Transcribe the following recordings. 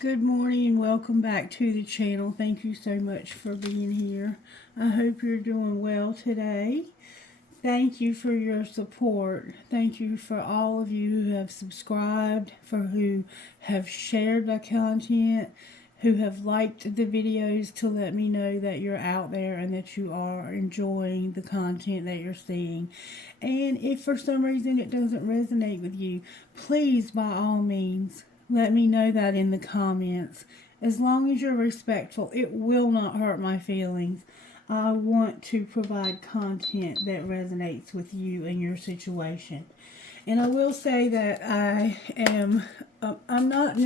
Good morning. Welcome back to the channel. Thank you so much for being here. I hope you're doing well today. Thank you for your support. Thank you for all of you who have subscribed, for who have shared the content, who have liked the videos to let me know that you're out there and that you are enjoying the content that you're seeing. And if for some reason it doesn't resonate with you, please, by all means, let me know that in the comments. As long as you're respectful, it will not hurt my feelings. I want to provide content that resonates with you and your situation. And I will say that I'm not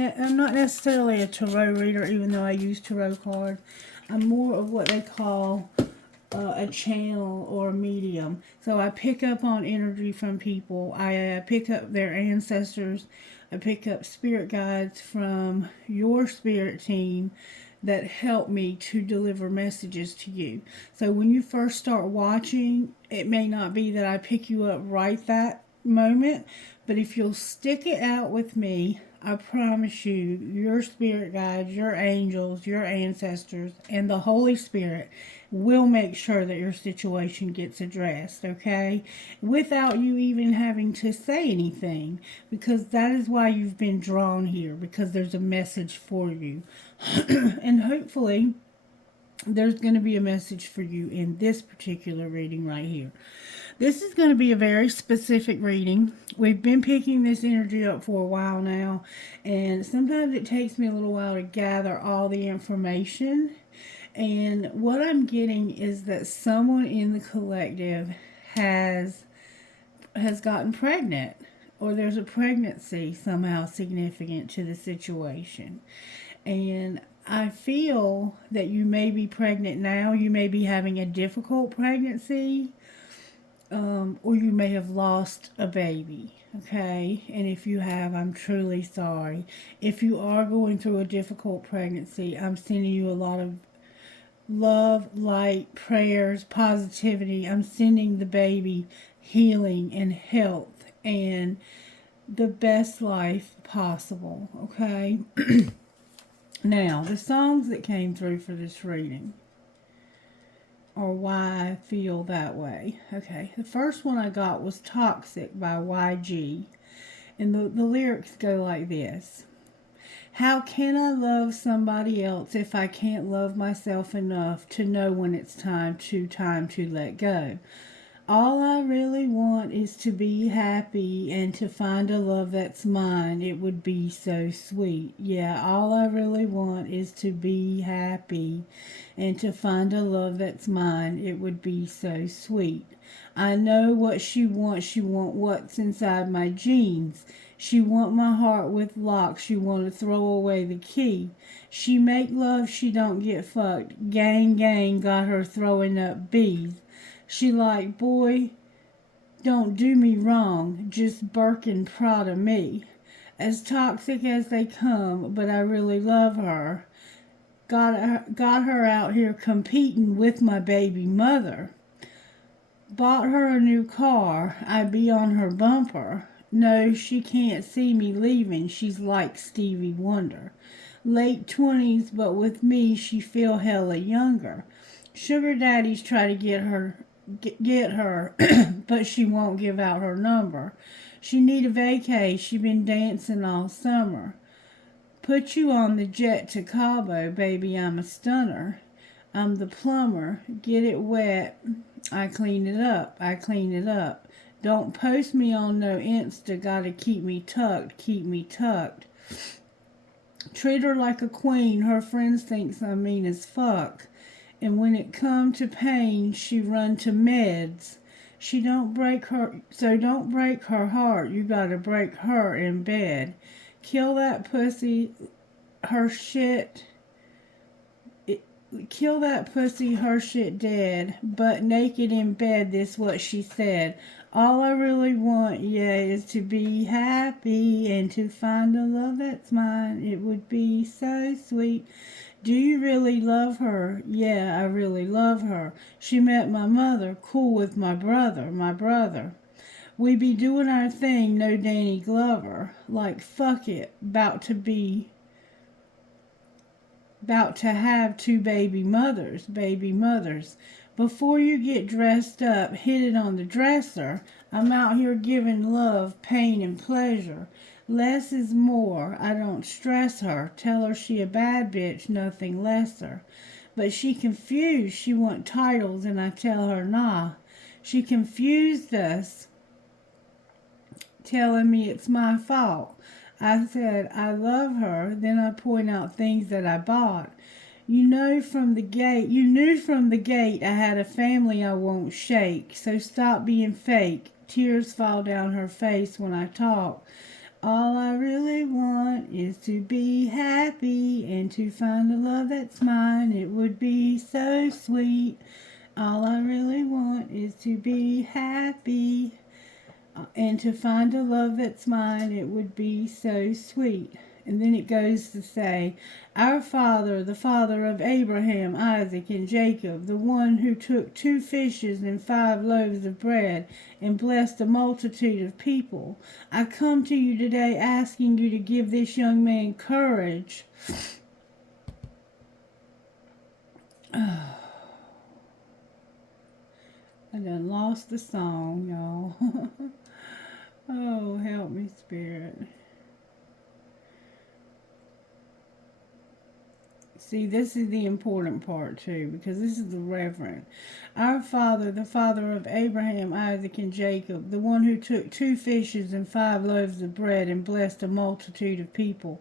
necessarily a tarot reader, even though I use tarot cards. I'm more of what they call a channel or a medium. So I pick up on energy from people. I pick up their ancestors. I pick up spirit guides from your spirit team that help me to deliver messages to you. So when you first start watching, it may not be that I pick you up right that moment, but if you'll stick it out with me, I promise you, your spirit guides, your angels, your ancestors, and the Holy Spirit will make sure that your situation gets addressed, okay? Without you even having to say anything, because that is why you've been drawn here, because there's a message for you. And hopefully, there's going to be a message for you in this particular reading right here. This is going to be a very specific reading. We've been picking this energy up for a while now, and sometimes it takes me a little while to gather all the information. And what I'm getting is that someone in the collective has gotten pregnant, or there's a pregnancy somehow significant to the situation. And I feel that you may be pregnant now. You may be having a difficult pregnancy, or you may have lost a baby, okay? And if you have, I'm truly sorry. If you are going through a difficult pregnancy, I'm sending you a lot of love, light, prayers, positivity. I'm sending the baby healing and health and the best life possible, okay? Now, the songs that came through for this reading, or why I feel that way. Okay, the first one I got was Toxic by YG. And the lyrics go like this. How can I love somebody else if I can't love myself enough to know when it's time to let go? All I really want is to be happy and to find a love that's mine. It would be so sweet. Yeah, all I really want is to be happy and to find a love that's mine. It would be so sweet. I know what she wants. She want what's inside my jeans. She want my heart with locks. She want to throw away the key. She make love. She don't get fucked. Gang, gang, got her throwing up bees. She like, boy, don't do me wrong, just Birkin proud of me. As toxic as they come, but I really love her. Got her out here competing with my baby mother. Bought her a new car, I be on her bumper. No, she can't see me leaving, she's like Stevie Wonder. Late 20s, but with me she feel hella younger. Sugar daddies try to get her, but she won't give out her number. She need a vacay, she been dancing all summer. Put you on the jet to Cabo, baby, I'm a stunner. I'm the plumber, get it wet, I clean it up, I clean it up. Don't post me on no Insta, gotta keep me tucked, keep me tucked. Treat her like a queen, her friends thinks I'm mean as fuck. And when it come to pain, she run to meds. She don't break her, so don't break her heart. You gotta break her in bed. Kill that pussy, her shit. Kill that pussy, her shit dead. But naked in bed, this what she said. All I really want, yeah, is to be happy and to find a love that's mine. It would be so sweet. Do you really love her? Yeah, I really love her. She met my mother, cool with my brother. We be doing our thing, no Danny Glover. Like, fuck it, 'bout to be about to have two baby mothers. Before you get dressed up, hit it on the dresser. I'm out here giving love, pain, and pleasure. Less is more. I don't stress her. Tell her she a bad bitch, nothing lesser. But she confused. She want titles, and I tell her nah. She confused us, telling me it's my fault. I said I love her. Then I point out things that I bought. You knew from the gate I had a family I won't shake. So stop being fake. Tears fall down her face when I talk. All I really want is to be happy and to find a love that's mine. It would be so sweet. All I really want is to be happy and to find a love that's mine. It would be so sweet. And then it goes to say, our Father, the Father of Abraham, Isaac, and Jacob, the one who took 2 fishes and 5 loaves of bread and blessed a multitude of people. I come to you today asking you to give this young man courage. I done lost the song, y'all. Oh, help me, Spirit. See, this is the important part too, because this is the reverend. Our Father, the Father of Abraham, Isaac, and Jacob, the one who took 2 fishes and 5 loaves of bread and blessed a multitude of people.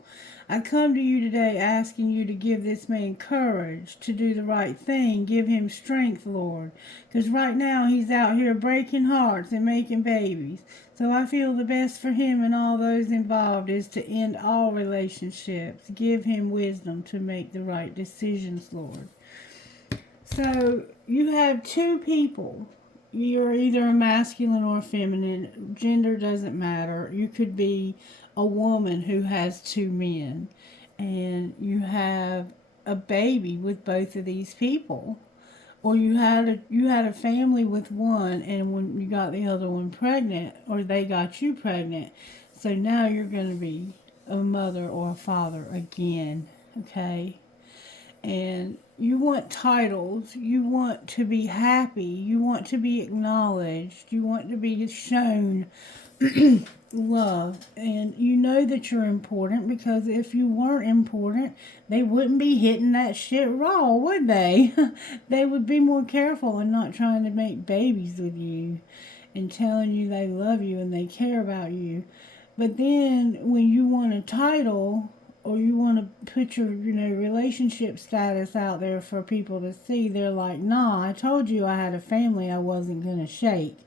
I come to you today asking you to give this man courage to do the right thing. Give him strength, Lord, because right now he's out here breaking hearts and making babies. So I feel the best for him and all those involved is to end all relationships. Give him wisdom to make the right decisions, Lord. So you have 2 people. You're either a masculine or a feminine. Gender doesn't matter. You could be a woman who has 2 men. And you have a baby with both of these people. Or you had a family with one, and when you got the other one pregnant, or they got you pregnant, so now you're going to be a mother or a father again, okay? And you want titles, you want to be happy, you want to be acknowledged, you want to be shown love, and you know that you're important, because if you weren't important, they wouldn't be hitting that shit raw, would they? They would be more careful and not trying to make babies with you and telling you they love you and they care about you. But then when you want a title, or you want to put your relationship status out there for people to see, they're like, nah, I told you I had a family I wasn't gonna shake.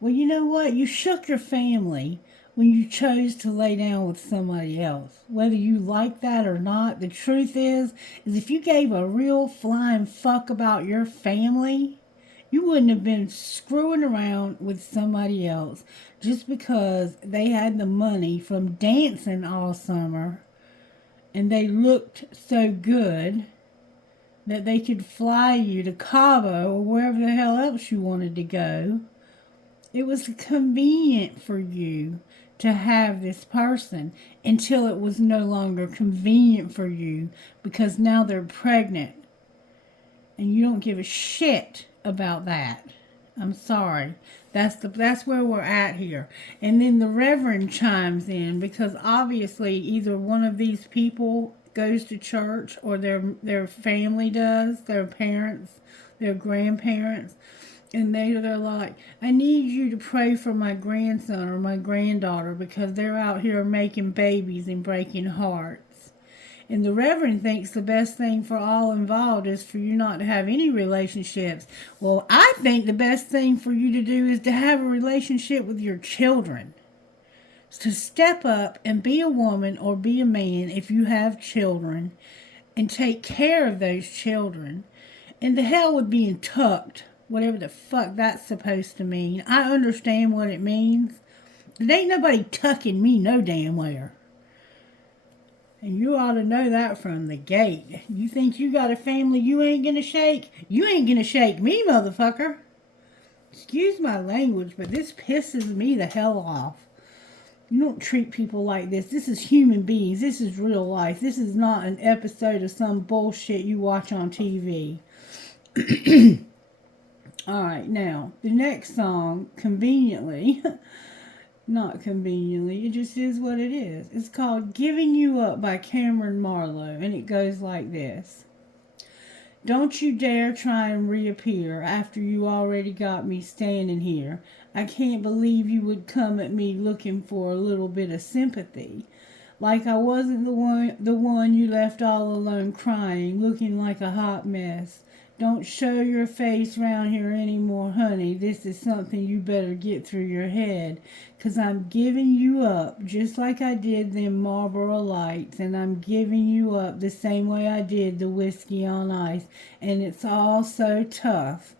Well, you know what? You shook your family when you chose to lay down with somebody else. Whether you like that or not, the truth is if you gave a real flying fuck about your family, you wouldn't have been screwing around with somebody else just because they had the money from dancing all summer and they looked so good that they could fly you to Cabo or wherever the hell else you wanted to go. It was convenient for you to have this person until it was no longer convenient for you, because now they're pregnant and you don't give a shit about that. I'm sorry. That's where we're at here. And then the Reverend chimes in, because obviously either one of these people goes to church or their family does, their parents, their grandparents. And they're like, I need you to pray for my grandson or my granddaughter because they're out here making babies and breaking hearts. And the Reverend thinks the best thing for all involved is for you not to have any relationships. Well, I think the best thing for you to do is to have a relationship with your children. To step up and be a woman or be a man if you have children and take care of those children. And the hell with being tucked. Whatever the fuck that's supposed to mean. I understand what it means. But ain't nobody tucking me no damn where. And you ought to know that from the gate. You think you got a family you ain't gonna shake? You ain't gonna shake me, motherfucker. Excuse my language, but this pisses me the hell off. You don't treat people like this. This is human beings. This is real life. This is not an episode of some bullshit you watch on TV. Alright, now, the next song, conveniently, not conveniently, it just is what it is. It's called Giving You Up by Cameron Marlowe, and it goes like this. Don't you dare try and reappear after you already got me standing here. I can't believe you would come at me looking for a little bit of sympathy. Like I wasn't the one you left all alone crying, looking like a hot mess. Don't show your face round here anymore, honey. This is something you better get through your head. 'Cause I'm giving you up, just like I did them Marlboro Lights. And I'm giving you up the same way I did the whiskey on ice. And it's all so tough.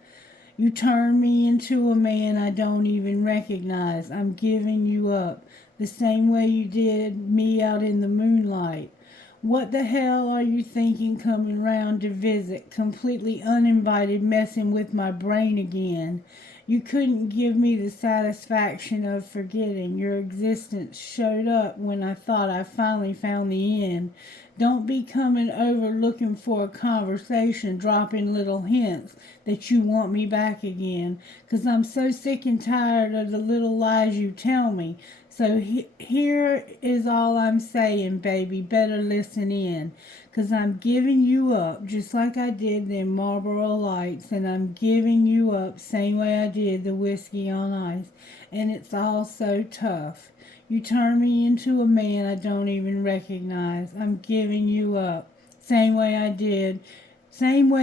You turn me into a man I don't even recognize. I'm giving you up the same way you did me out in the moonlight. What the hell are you thinking coming round to visit, completely uninvited, messing with my brain again? You couldn't give me the satisfaction of forgetting. Your existence showed up when I thought I finally found the end. Don't be coming over looking for a conversation, dropping little hints that you want me back again. 'Cause I'm so sick and tired of the little lies you tell me. So here is all I'm saying, baby. Better listen in. 'Cause I'm giving you up, just like I did them Marlboro Lights. And I'm giving you up, same way I did the whiskey on ice. And it's all so tough. You turn me into a man I don't even recognize. I'm giving you up, same way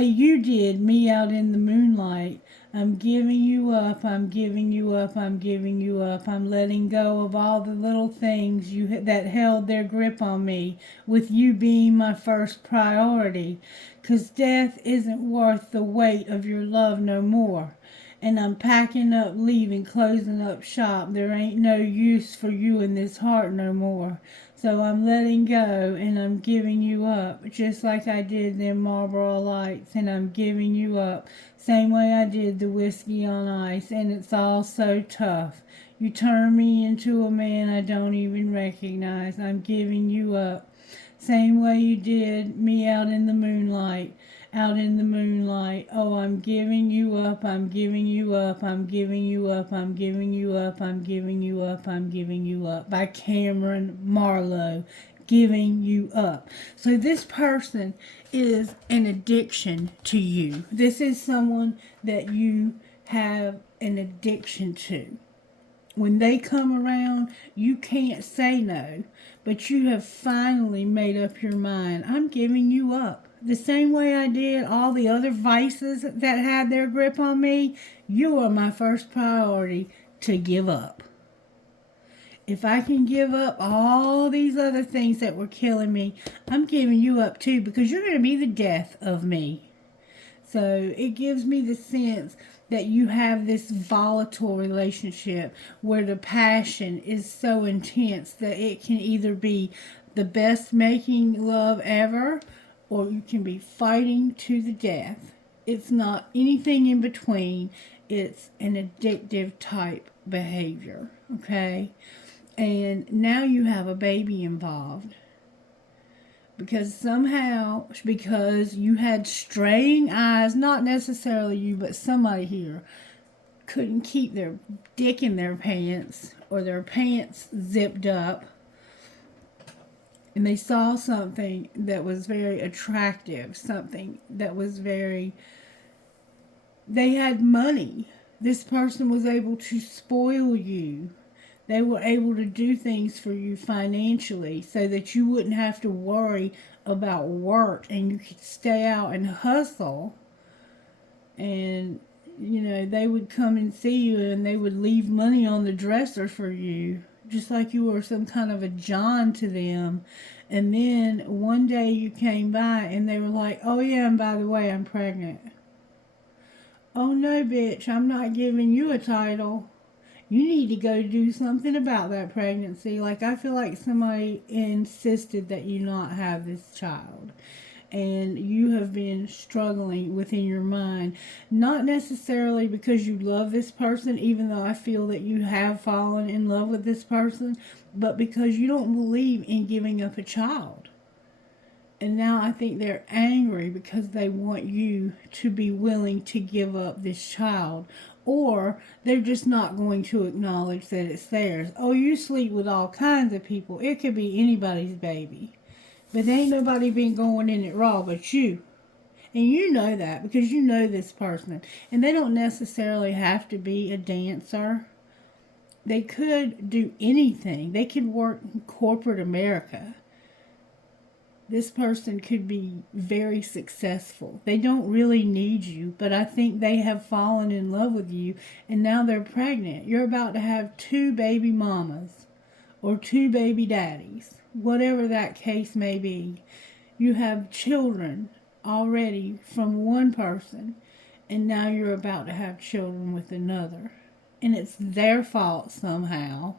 you did me out in the moonlight. I'm giving you up, I'm giving you up, I'm giving you up. I'm letting go of all the little things that held their grip on me, with you being my first priority. 'Cause death isn't worth the weight of your love no more. And I'm packing up, leaving, closing up shop. There ain't no use for you in this heart no more. So I'm letting go, and I'm giving you up, just like I did them Marlboro Lights. And I'm giving you up, same way I did the whiskey on ice. And it's all so tough. You turn me into a man I don't even recognize. I'm giving you up, same way you did me out in the moonlight. Out in the moonlight. Oh, I'm giving you up, I'm giving you up, I'm giving you up, I'm giving you up, I'm giving you up, I'm giving you up. By Cameron Marlowe. Giving you up. So this person is an addiction to you. This is someone that you have an addiction to. When they come around, you can't say no, but you have finally made up your mind. I'm giving you up. The same way I did all the other vices that had their grip on me, you are my first priority to give up. If I can give up all these other things that were killing me, I'm giving you up too, because you're going to be the death of me. So it gives me the sense that you have this volatile relationship where the passion is so intense that it can either be the best making love ever, or you can be fighting to the death. It's not anything in between. It's an addictive type behavior, okay? And now you have a baby involved. Because you had straying eyes, not necessarily you, but somebody here couldn't keep their dick in their pants or their pants zipped up. And they saw something that was very attractive, something that was they had money. This person was able to spoil you. They were able to do things for you financially so that you wouldn't have to worry about work and you could stay out and hustle. And, they would come and see you and they would leave money on the dresser for you, just like you were some kind of a John to them. And then one day you came by and they were like, oh yeah, and by the way, I'm pregnant. Oh no, bitch, I'm not giving you a title. You need to go do something about that pregnancy. Like, I feel like somebody insisted that you not have this child. and you have been struggling within your mind, not necessarily because you love this person, even though I feel that you have fallen in love with this person, but because you don't believe in giving up a child. And now I think they're angry because they want you to be willing to give up this child. Or they're just not going to acknowledge that it's theirs. Oh, you sleep with all kinds of people. It could be anybody's baby. But ain't nobody been going in it raw but you. And you know that because you know this person. And they don't necessarily have to be a dancer. They could do anything. They could work in corporate America. This person could be very successful. They don't really need you, but I think they have fallen in love with you, and now they're pregnant. You're about to have 2 baby mamas or 2 baby daddies, whatever that case may be. You have children already from one person, and now you're about to have children with another. And it's their fault somehow.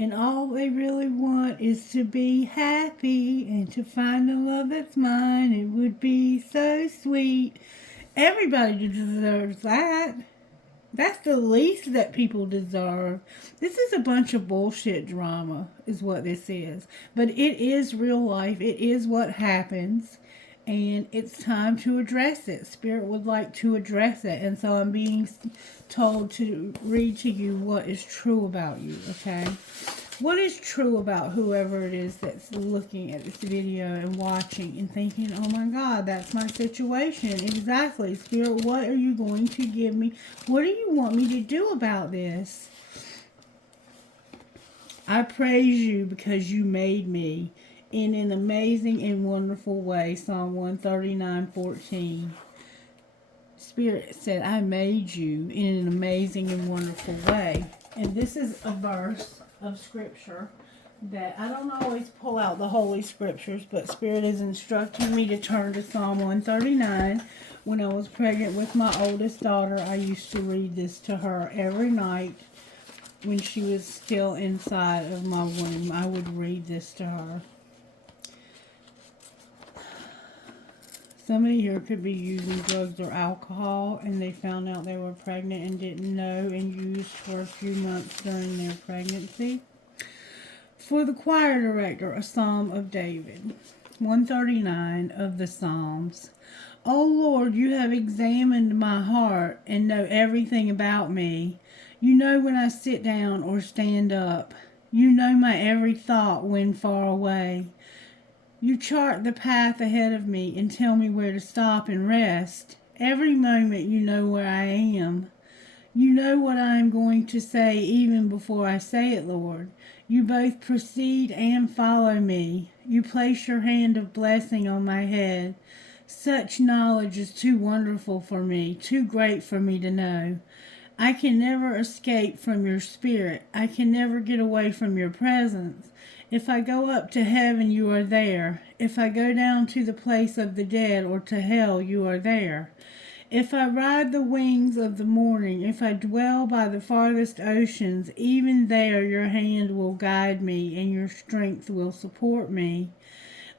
And all they really want is to be happy and to find the love that's mine. It would be so sweet. Everybody deserves that. That's the least that people deserve. This is a bunch of bullshit drama, is what this is. But it is real life. It is what happens. And it's time to address it. Spirit would like to address it. And so I'm being told to read to you what is true about you, okay? What is true about whoever it is that's looking at this video and watching and thinking, oh my God, that's my situation. Exactly. Spirit, what are you going to give me? What do you want me to do about this? I praise you because you made me in an amazing and wonderful way. Psalm 139:14. Spirit said, I made you in an amazing and wonderful way. And this is a verse of scripture that I don't always pull out the Holy Scriptures, but Spirit is instructing me to turn to Psalm 139. When I was pregnant with my oldest daughter, I used to read this to her every night when she was still inside of my womb. I would read this to her. Somebody here could be using drugs or alcohol, and they found out they were pregnant and didn't know, and used for a few months during their pregnancy. For the choir director, a Psalm of David. 139 of the Psalms. O Lord, you have examined my heart and know everything about me. You know when I sit down or stand up. You know my every thought when far away. You chart the path ahead of me and tell me where to stop and rest. Every moment you know where I am. You know what I am going to say even before I say it, Lord. You both precede and follow me. You place your hand of blessing on my head. Such knowledge is too wonderful for me, too great for me to know. I can never escape from your spirit. I can never get away from your presence. If I go up to heaven, you are there. If I go down to the place of the dead or to hell, you are there. If I ride the wings of the morning, if I dwell by the farthest oceans, even there your hand will guide me and your strength will support me.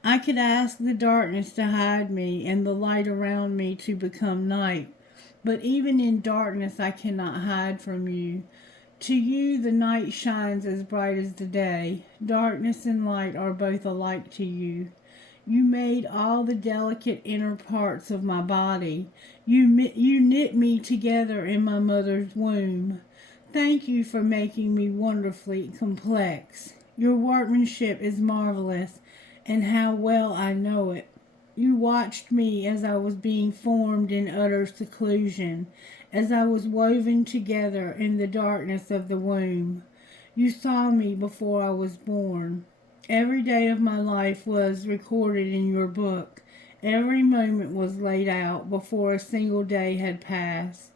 I could ask the darkness to hide me and the light around me to become night. But even in darkness I cannot hide from you. To you the night shines as bright as the day. Darkness and light are both alike to you. You made all the delicate inner parts of my body. You knit me together in my mother's womb. Thank you for making me wonderfully complex. Your workmanship is marvelous, and how well I know it. You watched me as I was being formed in utter seclusion, as I was woven together in the darkness of the womb. You saw me before I was born. Every day of my life was recorded in your book. Every moment was laid out before a single day had passed.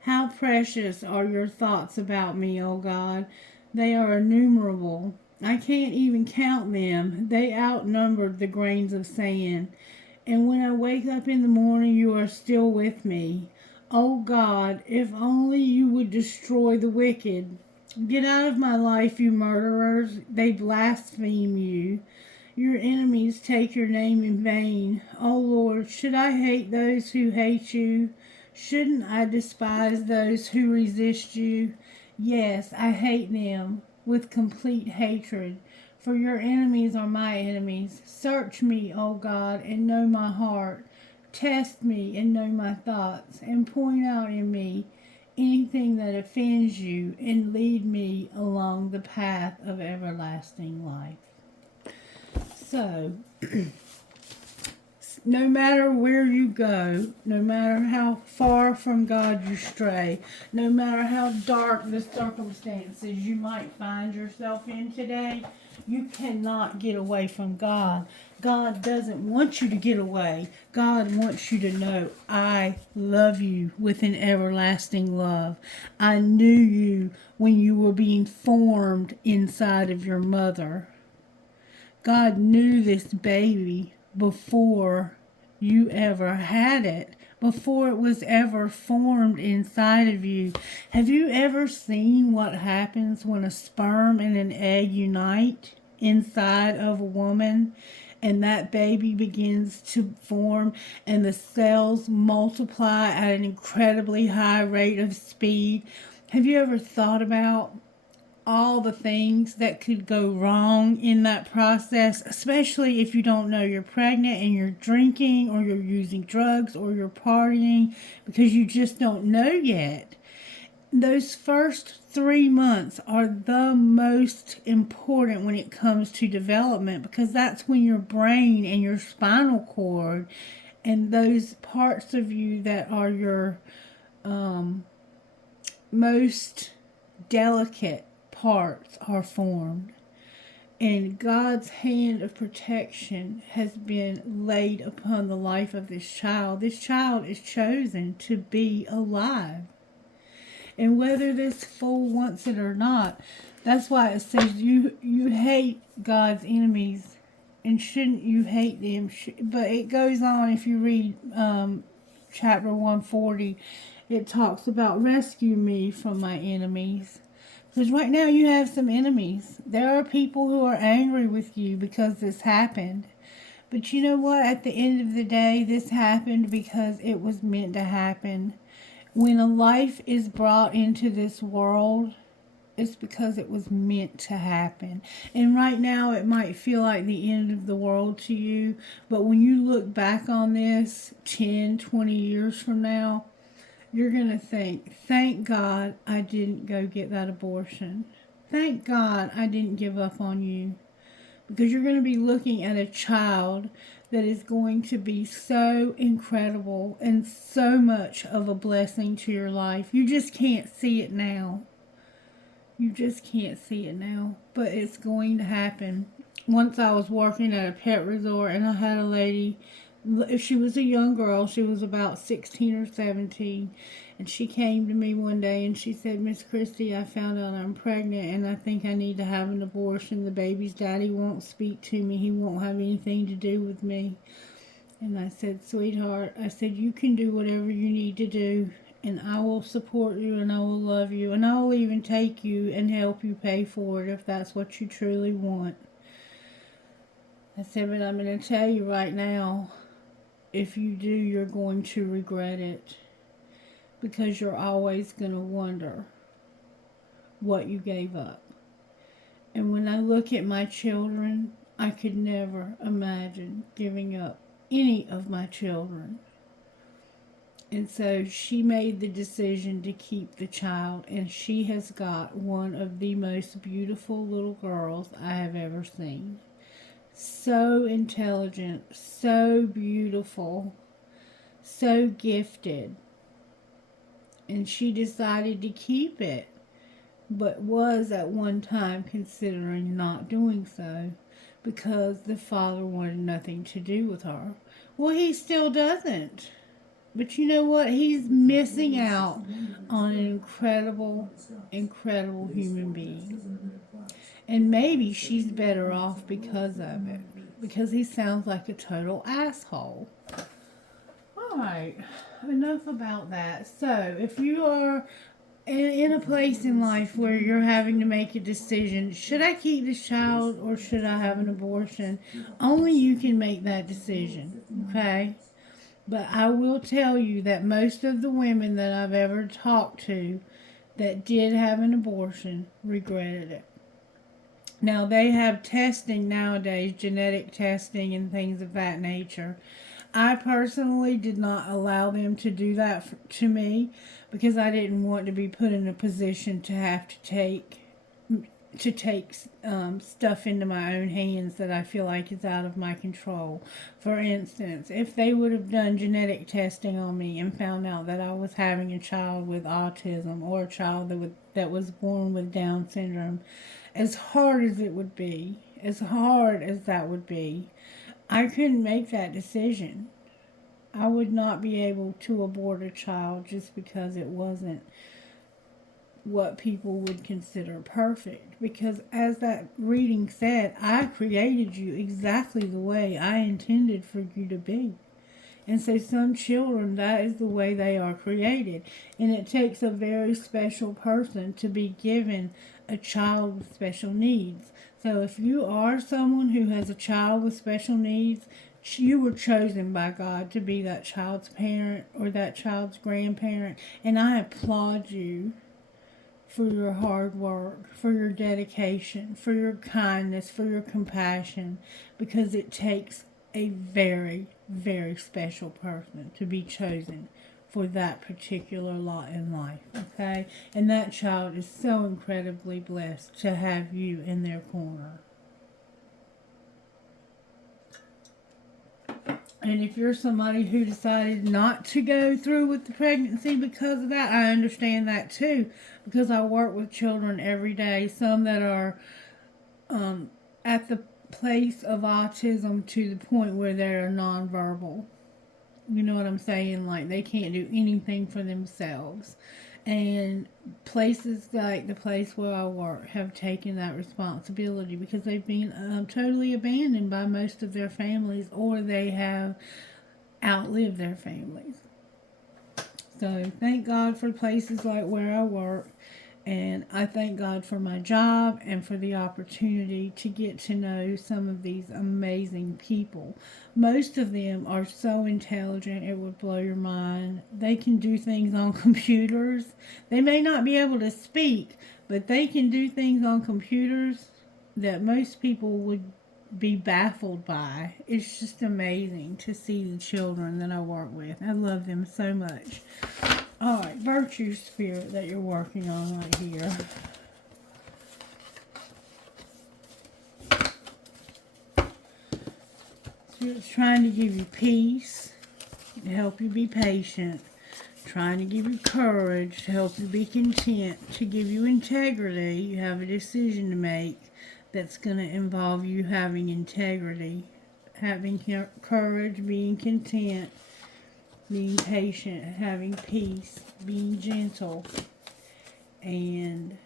How precious are your thoughts about me, O God. They are innumerable. I can't even count them. They outnumbered the grains of sand. And when I wake up in the morning, you are still with me. Oh God, if only you would destroy the wicked. Get out of my life, you murderers. They blaspheme you. Your enemies take your name in vain. O Lord, should I hate those who hate you? Shouldn't I despise those who resist you? Yes, I hate them with complete hatred. For your enemies are my enemies. Search me, O God, and know my heart. Test me and know my thoughts, and point out in me anything that offends you, and lead me along the path of everlasting life. So, no matter where you go, no matter how far from God you stray, no matter how dark the circumstances you might find yourself in today, you cannot get away from God. God doesn't want you to get away. God wants you to know, I love you with an everlasting love. I knew you when you were being formed inside of your mother. God knew this baby before you ever had it, before it was ever formed inside of you. Have you ever seen what happens when a sperm and an egg unite inside of a woman, and that baby begins to form, and the cells multiply at an incredibly high rate of speed? Have you ever thought about all the things that could go wrong in that process, especially if you don't know you're pregnant and you're drinking or you're using drugs or you're partying because you just don't know yet? Those first 3 months are the most important when it comes to development, because that's when your brain and your spinal cord and those parts of you that are your most delicate parts are formed. And God's hand of protection has been laid upon the life of this child. This child is chosen to be alive. And whether this fool wants it or not, that's why it says you hate God's enemies. And shouldn't you hate them? But it goes on, if you read chapter 140, it talks about rescue me from my enemies. Because right now you have some enemies. There are people who are angry with you because this happened. But you know what? At the end of the day, this happened because it was meant to happen. When a life is brought into this world, it's because it was meant to happen. And right now it might feel like the end of the world to you. But when you look back on this 10, 20 years from now, you're going to think, thank God I didn't go get that abortion. Thank God I didn't give up on you. Because you're going to be looking at a child that is going to be so incredible and so much of a blessing to your life. You just can't see it now. You just can't see it now. But it's going to happen. Once I was working at a pet resort, and I had a lady. She was a young girl. She was about 16 or 17. And she came to me one day and she said, Miss Christie, I found out I'm pregnant and I think I need to have an abortion. The baby's daddy won't speak to me. He won't have anything to do with me. And I said, sweetheart, I said, you can do whatever you need to do. And I will support you and I will love you. And I will even take you and help you pay for it if that's what you truly want. I said, but I'm going to tell you right now, if you do, you're going to regret it, because you're always going to wonder what you gave up. And when I look at my children, I could never imagine giving up any of my children. And so she made the decision to keep the child, and she has got one of the most beautiful little girls I have ever seen. So intelligent, so beautiful, so gifted. And she decided to keep it, but was at one time considering not doing so because the father wanted nothing to do with her. Well, he still doesn't. But you know what? He's missing out on an incredible, incredible human being. And maybe she's better off because of it. Because he sounds like a total asshole. Alright, enough about that. So, if you are in a place in life where you're having to make a decision, should I keep this child or should I have an abortion? Only you can make that decision, okay? But I will tell you that most of the women that I've ever talked to that did have an abortion regretted it. Now, they have testing nowadays, genetic testing and things of that nature. I personally did not allow them to do that to me because I didn't want to be put in a position to have to take stuff into my own hands that I feel like is out of my control. For instance, if they would have done genetic testing on me and found out that I was having a child with autism or a child that was born with Down syndrome, as hard as it would be, as hard as that would be, I couldn't make that decision. I would not be able to abort a child just because it wasn't what people would consider perfect. Because as that reading said, I created you exactly the way I intended for you to be. And so some children, that is the way they are created. And it takes a very special person to be given a child with special needs. So if you are someone who has a child with special needs, you were chosen by God to be that child's parent or that child's grandparent. And I applaud you for your hard work, for your dedication, for your kindness, for your compassion, because it takes a very, very special person to be chosen for that particular lot in life, okay? And that child is so incredibly blessed to have you in their corner. And if you're somebody who decided not to go through with the pregnancy because of that, I understand that too. Because I work with children every day, some that are at the place of autism to the point where they're nonverbal. You know what I'm saying? Like they can't do anything for themselves. And places like the place where I work have taken that responsibility because they've been totally abandoned by most of their families, or they have outlived their families. So thank God for places like where I work. And I thank God for my job and for the opportunity to get to know some of these amazing people. Most of them are so intelligent, it would blow your mind. They can do things on computers. They may not be able to speak, but they can do things on computers that most people would be baffled by. It's just amazing to see the children that I work with. I love them so much. Alright, virtue spirit that you're working on right here. Spirit's trying to give you peace, to help you be patient. Trying to give you courage, to help you be content, to give you integrity. You have a decision to make that's going to involve you having integrity, having courage, being content, being patient, having peace, being gentle, and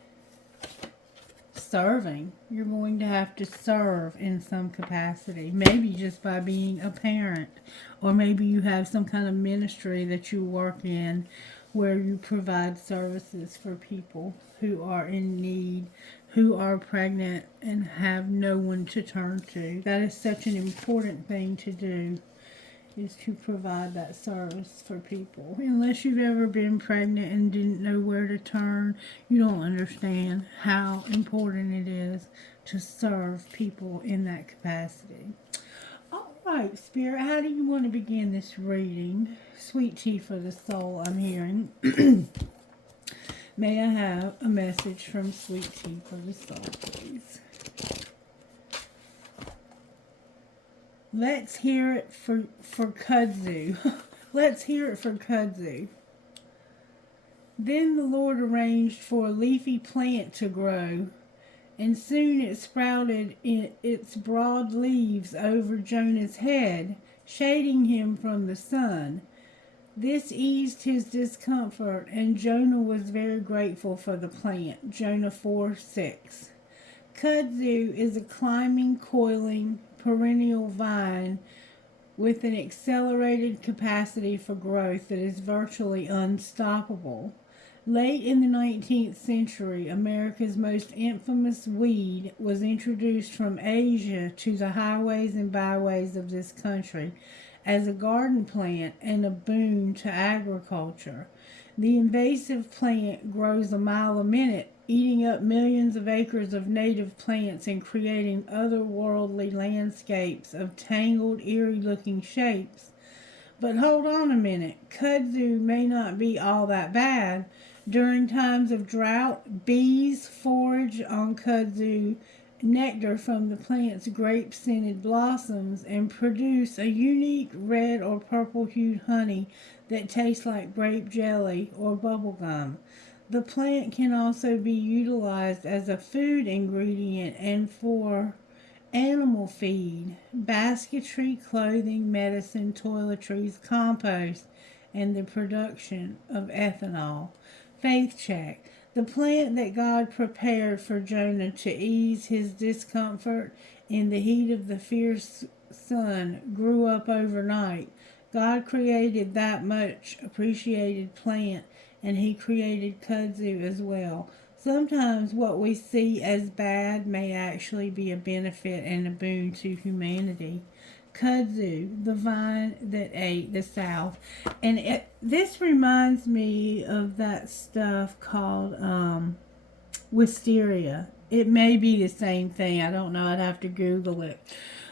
serving. You're going to have to serve in some capacity, maybe just by being a parent, or maybe you have some kind of ministry that you work in where you provide services for people who are in need, who are pregnant and have no one to turn to. That is such an important thing to do, is to provide that service for people. Unless you've ever been pregnant and didn't know where to turn, you don't understand how important it is to serve people in that capacity. All right, Spirit, how do you want to begin this reading? Sweet tea for the soul, I'm hearing. May I have a message from Sweet Tea for the soul, please? Let's hear it for kudzu. Let's hear it for kudzu. Then the Lord arranged for a leafy plant to grow, and soon it sprouted its broad leaves over Jonah's head, shading him from the sun. This eased his discomfort, and Jonah was very grateful for the plant. Jonah 4:6. Kudzu is a climbing, coiling, perennial vine with an accelerated capacity for growth that is virtually unstoppable. Late in the 19th century, America's most infamous weed was introduced from Asia to the highways and byways of this country as a garden plant and a boon to agriculture. The invasive plant grows a mile a minute, eating up millions of acres of native plants and creating otherworldly landscapes of tangled, eerie-looking shapes. But hold on a minute, kudzu may not be all that bad. During times of drought, bees forage on kudzu nectar from the plant's grape-scented blossoms and produce a unique red or purple-hued honey that tastes like grape jelly or bubble gum. The plant can also be utilized as a food ingredient and for animal feed, basketry, clothing, medicine, toiletries, compost, and the production of ethanol. Faith check. The plant that God prepared for Jonah to ease his discomfort in the heat of the fierce sun grew up overnight. God created that much appreciated plant, and he created kudzu as well. Sometimes what we see as bad may actually be a benefit and a boon to humanity. Kudzu, the vine that ate the South. And this reminds me of that stuff called wisteria. It may be the same thing. I don't know. I'd have to Google it.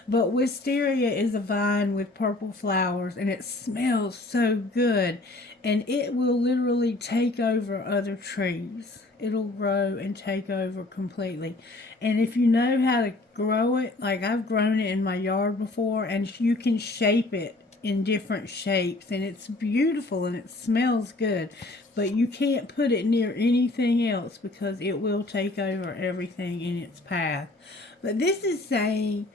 But wisteria is a vine with purple flowers, and it smells so good. And it will literally take over other trees. It'll grow and take over completely. And if you know how to grow it, like I've grown it in my yard before, and you can shape it in different shapes, and it's beautiful and it smells good. But you can't put it near anything else because it will take over everything in its path. But this is saying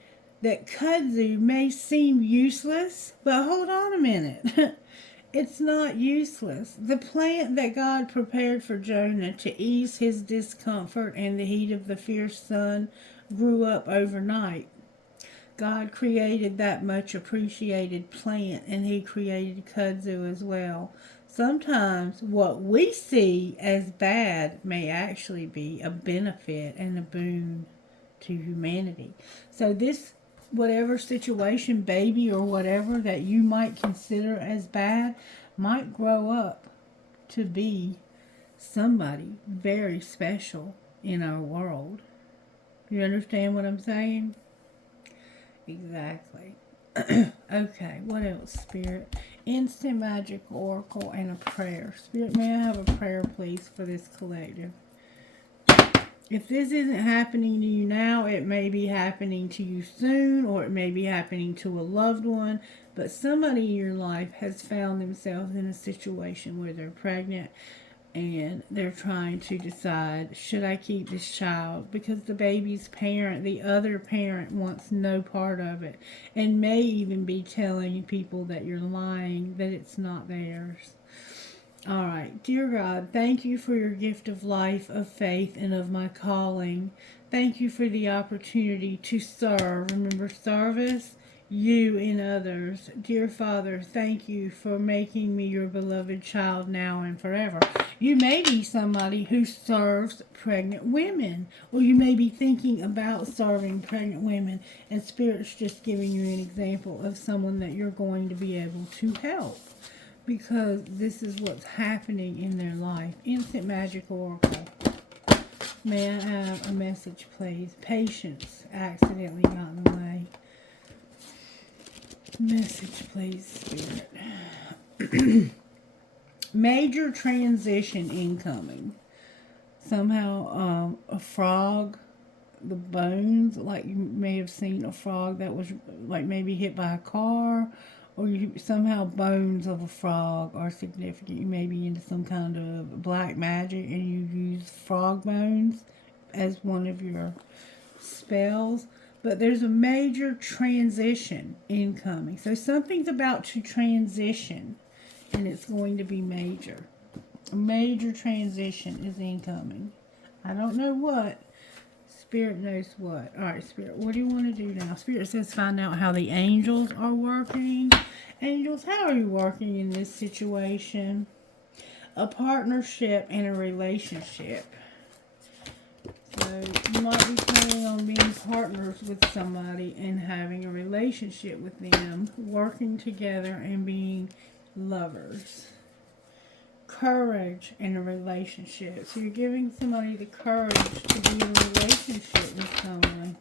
that kudzu may seem useless, but hold on a minute. It's not useless. The plant that God prepared for Jonah to ease his discomfort in the heat of the fierce sun grew up overnight. God created that much appreciated plant, and he created kudzu as well. Sometimes what we see as bad may actually be a benefit and a boon to humanity. So this whatever situation, baby or whatever, that you might consider as bad might grow up to be somebody very special in our world. You understand what I'm saying? Exactly. Okay, what else, Spirit? Instant magic oracle and a prayer. Spirit, may I have a prayer, please, for this collective? If this isn't happening to you now, it may be happening to you soon, or it may be happening to a loved one. But somebody in your life has found themselves in a situation where they're pregnant and they're trying to decide, should I keep this child? Because the baby's parent, the other parent, wants no part of it, and may even be telling people that you're lying, that it's not theirs. All right. Dear God, thank you for your gift of life, of faith, and of my calling. Thank you for the opportunity to serve. Remember, service, you and others. Dear Father, thank you for making me your beloved child now and forever. You may be somebody who serves pregnant women, or you may be thinking about serving pregnant women, and Spirit's just giving you an example of someone that you're going to be able to help, because this is what's happening in their life. Instant magic oracle. May I have a message, please? Patience accidentally got in the way. Message, please, Spirit. Major transition incoming. Somehow a frog, the bones, like you may have seen a frog that was like maybe hit by a car, or you somehow bones of a frog are significant. You may be into some kind of black magic and you use frog bones as one of your spells. But there's a major transition incoming. So something's about to transition, and it's going to be major. A major transition is incoming. I don't know what. Spirit knows what. All right, Spirit, what do you want to do now? Spirit says find out how the angels are working. Angels, how are you working in this situation? a partnership and a relationship. So you might be planning on being partners with somebody and having a relationship with them, working together and being lovers. Courage in a relationship. So you're giving somebody the courage to be in a relationship with someone.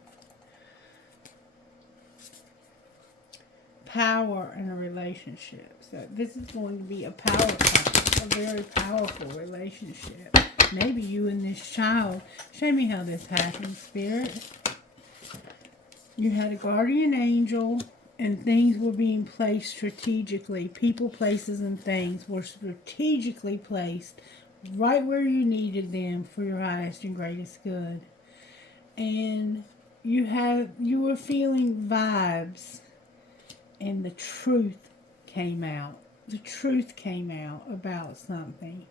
Power in a relationship. So this is going to be a power couple, a very powerful relationship. Maybe you and this child. Show me how this happened, Spirit. You had a guardian angel, and things were being placed strategically. People, places, and things were strategically placed right where you needed them for your highest and greatest good. And you were feeling vibes, and the truth came out. The truth came out about something.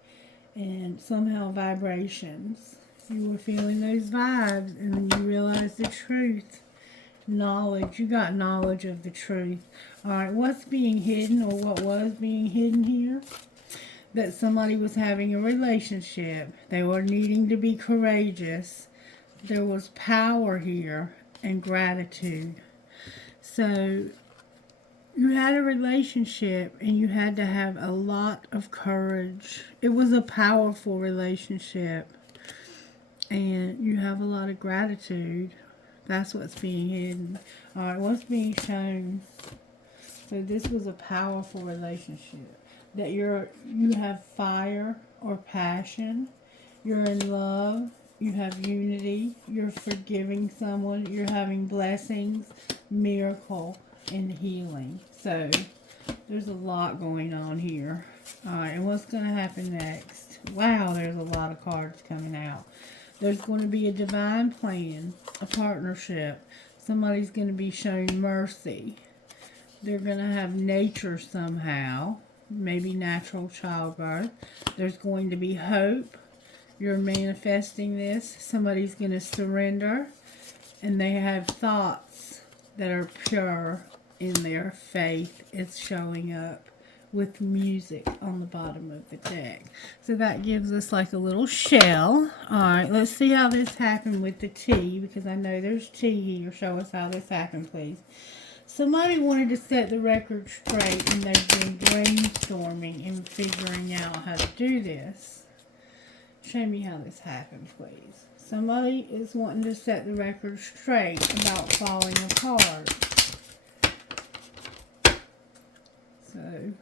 And somehow vibrations. You were feeling those vibes, and then you realized the truth. Knowledge. You got knowledge of the truth. Alright, what's being hidden, or what was being hidden here? That somebody was having a relationship. They were needing to be courageous. There was power here and gratitude. So you had a relationship, and you had to have a lot of courage. It was a powerful relationship, and you have a lot of gratitude. That's what's being hidden. Alright, what's being shown? So this was a powerful relationship. That you have fire or passion. You're in love. You have unity. You're forgiving someone. You're having blessings, miracle, and healing. So there's a lot going on here. Alright, and what's going to happen next? Wow, there's a lot of cards coming out. There's going to be a divine plan, a partnership. Somebody's going to be shown mercy. They're going to have nature somehow, maybe natural childbirth. There's going to be hope. You're manifesting this. Somebody's going to surrender, and they have thoughts that are pure in their faith. It's showing up with music on the bottom of the deck. So that gives us like a little shell. Alright, let's see how this happened with the tea, because I know there's tea here. Show us how this happened, please. Somebody wanted to set the record straight, and they've been brainstorming and figuring out how to do this. Show me how this happened, please. Somebody is wanting to set the record straight about falling apart. So,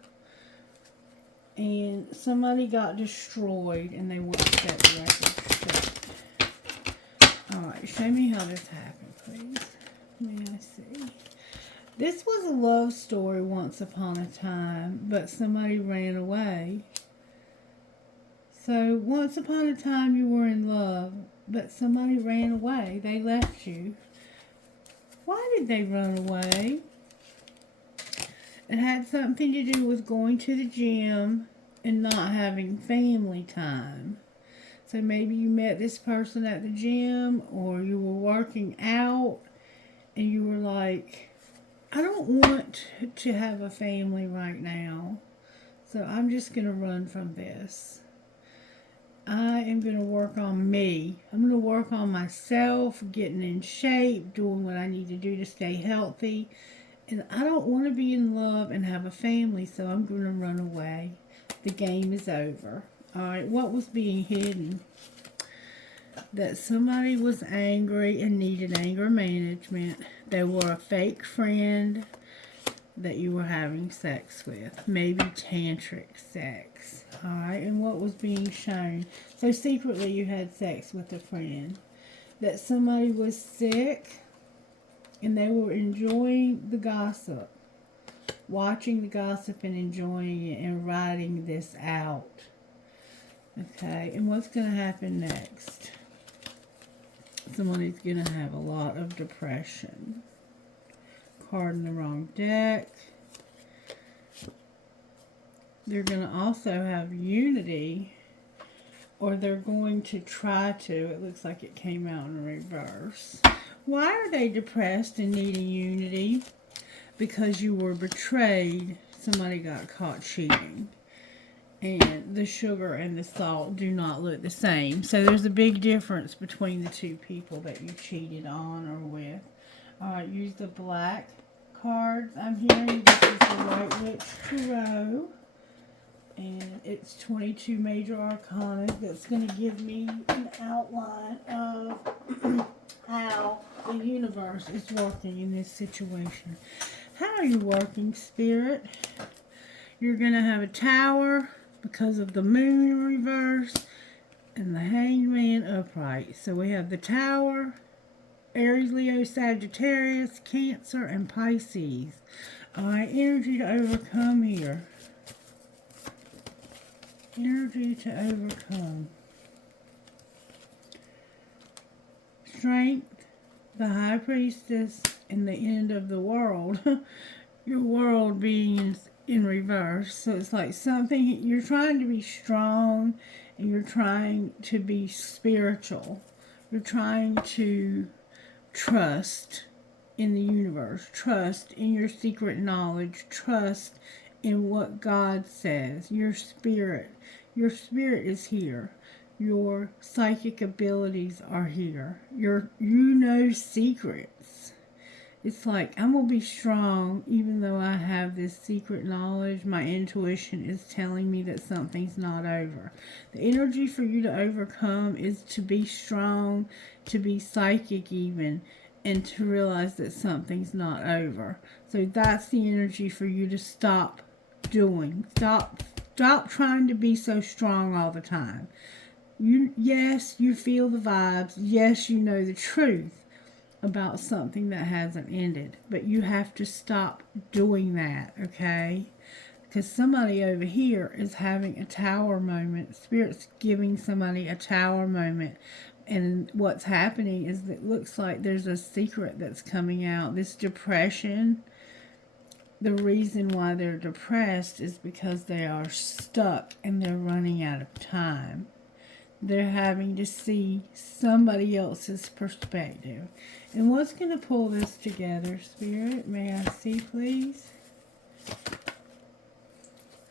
and somebody got destroyed, and they want to set the record straight. Alright, show me how this happened, please. May I see? This was a love story once upon a time, but somebody ran away. So, once upon a time you were in love, but somebody ran away. They left you. Why did they run away? It had something to do with going to the gym and not having family time. So maybe you met this person at the gym, or you were working out and you were like, I don't want to have a family right now, so I'm just going to run from this. I am going to work on me. I'm going to work on myself, getting in shape, doing what I need to do to stay healthy. And I don't want to be in love and have a family, so I'm going to run away. The game is over. Alright, what was being hidden? That somebody was angry and needed anger management. They were a fake friend that you were having sex with. Maybe tantric sex. Alright, and what was being shown? So secretly you had sex with a friend. That somebody was sick, and they were enjoying the gossip, watching the gossip and enjoying it and writing this out. Okay, and what's going to happen next? Somebody's going to have a lot of depression. Card in the wrong deck. They're going to also have unity, or they're going to try to. It looks like it came out in reverse. Why are they depressed and needing unity? Because you were betrayed. Somebody got caught cheating. and the sugar and the salt do not look the same. So there's a big difference between the two people that you cheated on or with. Alright, use the black cards. I'm hearing this is the White Witch Tarot. And it's 22 major arcana that's going to give me an outline of how the universe is working in this situation. How are you working, Spirit? You're going to have a Tower because of the Moon in reverse and the Hanged Man upright. So we have the Tower, Aries, Leo, Sagittarius, Cancer, and Pisces. Alright, energy to overcome here. Energy to overcome. Strength, the High Priestess, and the end of the world. Your world being in reverse. So it's like something, you're trying to be strong and you're trying to be spiritual. You're trying to trust in the universe. Trust in your secret knowledge. Trust in what God says. Your spirit is here. Your psychic abilities are here. You know secrets. It's like, I'm going to be strong even though I have this secret knowledge. My intuition is telling me that something's not over. The energy for you to overcome is to be strong, to be psychic even, and to realize that something's not over. So that's the energy for you to stop doing. Stop trying to be so strong all the time. Yes, you feel the vibes. Yes, you know the truth about something that hasn't ended. But you have to stop doing that, okay? Because somebody over here is having a Tower moment. Spirit's giving somebody a Tower moment. And what's happening is that it looks like there's a secret that's coming out. This depression, the reason why they're depressed is because they are stuck and they're running out of time. They're having to see somebody else's perspective. And what's going to pull this together, Spirit? May I see, please?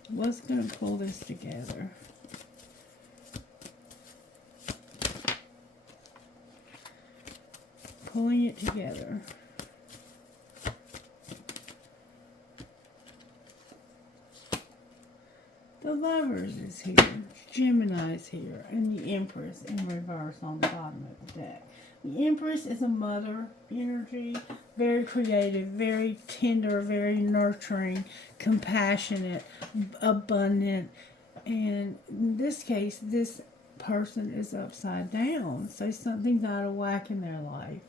What's going to pull this together? Pulling it together. The Lovers is here. Gemini's here. And the Empress in reverse on the bottom of the deck. The Empress is a mother energy. Very creative, very tender, very nurturing, compassionate, abundant. And in this case, this person is upside down. So something's out of whack in their life.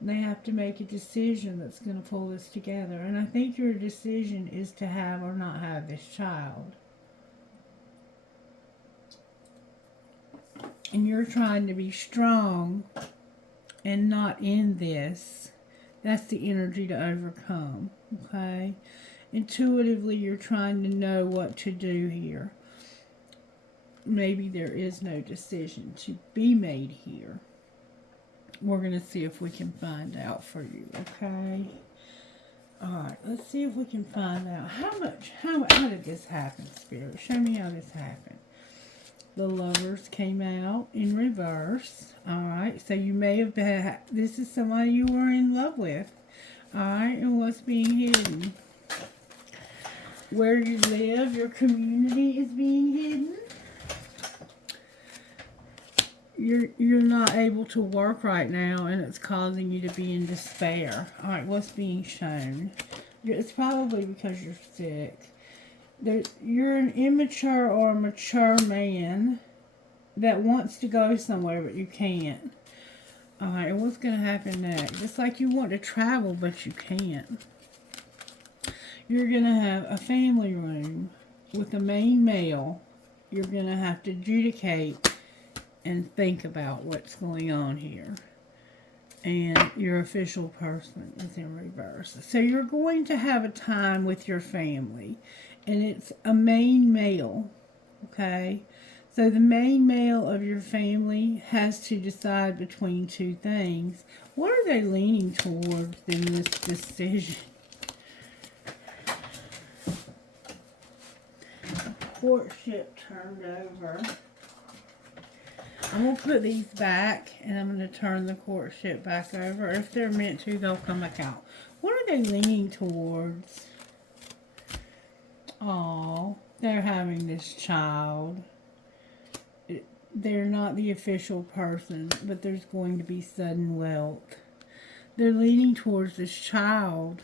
And they have to make a decision that's going to pull this together. And I think your decision is to have or not have this child. And you're trying to be strong and not in this. That's the energy to overcome, okay? Intuitively, you're trying to know what to do here. Maybe there is no decision to be made here. We're going to see if we can find out for you, okay? Alright, let's see if we can find out how did this happen, Spirit? Show me how this happened. The Lovers came out in reverse. Alright, so you may have been, this is somebody you were in love with. Alright, and what's being hidden? Where you live, your community is being hidden. You're not able to work right now, and it's causing you to be in despair. Alright, what's being shown? It's probably because you're sick. You're an immature or a mature man that wants to go somewhere, but you can't. Alright, and what's going to happen next? It's like you want to travel, but you can't. You're going to have a family room with the main male. You're going to have to adjudicate and think about what's going on here. And your official person is in reverse. So you're going to have a time with your family. And it's a main male, okay? So the main male of your family has to decide between two things. What are they leaning towards in this decision? courtship turned over. I'm going to put these back, and I'm going to turn the courtship back over. If they're meant to, they'll come back out. What are they leaning towards? Oh, they're having this child. They're not the official person, but there's going to be sudden wealth. They're leaning towards this child.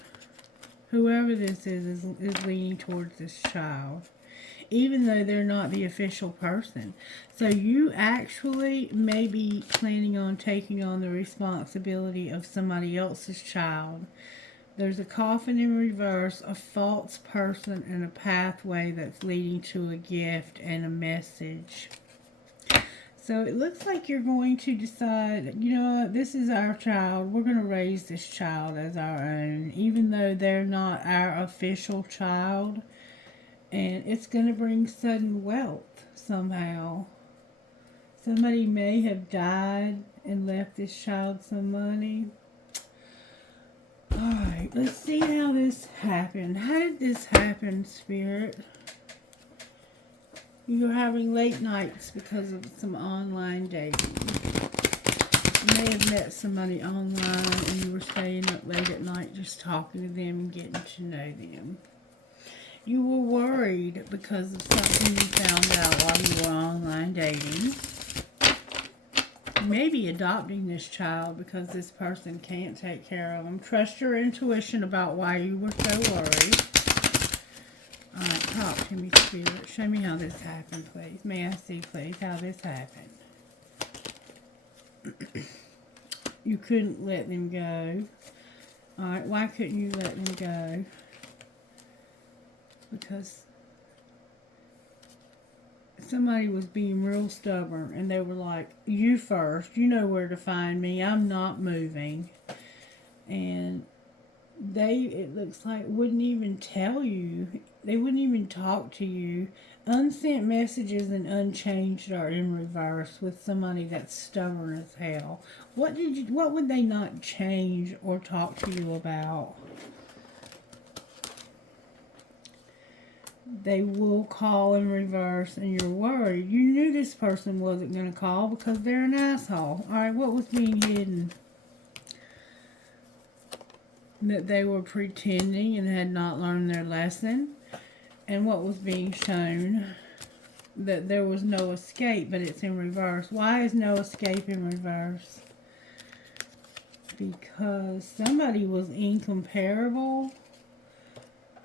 Whoever this is leaning towards this child, even though they're not the official person. So you actually may be planning on taking on the responsibility of somebody else's child. There's a coffin in reverse, a false person, and a pathway that's leading to a gift and a message. So it looks like you're going to decide, you know what, this is our child. We're going to raise this child as our own, even though they're not our official child. And it's going to bring sudden wealth somehow. Somebody may have died and left this child some money. Alright, let's see how this happened. How did this happen, Spirit? You're having late nights because of some online dating. You may have met somebody online and you were staying up late at night just talking to them and getting to know them. You were worried because of something you found out while you were online dating. You may be adopting this child because this person can't take care of them. Trust your intuition about why you were so worried. Alright, talk to me, Spirit. Show me how this happened, please. May I see, please, how this happened? You couldn't let them go. Alright, why couldn't you let them go? Because somebody was being real stubborn, and they were like, you first. You know where to find me. I'm not moving. And they, it looks like, wouldn't even tell you. They wouldn't even talk to you. Unsent messages and unchanged are in reverse with somebody that's stubborn as hell. What would they not change or talk to you about? They will call in reverse, and you're worried. You knew this person wasn't going to call because they're an asshole. Alright, what was being hidden? That they were pretending and had not learned their lesson. And what was being shown? That there was no escape, but it's in reverse. Why is no escape in reverse? Because somebody was incomparable.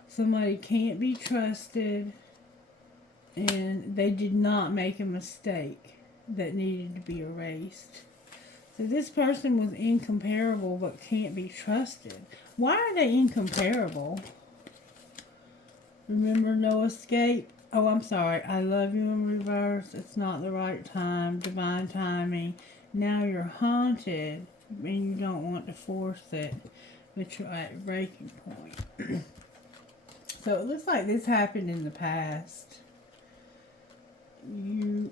Somebody can't be trusted. And they did not make a mistake that needed to be erased. So this person was incomparable but can't be trusted. Why are they incomparable? Remember, no escape. Oh, I'm sorry. I love you in reverse. It's not the right time. Divine timing. Now you're haunted and you don't want to force it, but you're at breaking point. So it looks like this happened in the past. You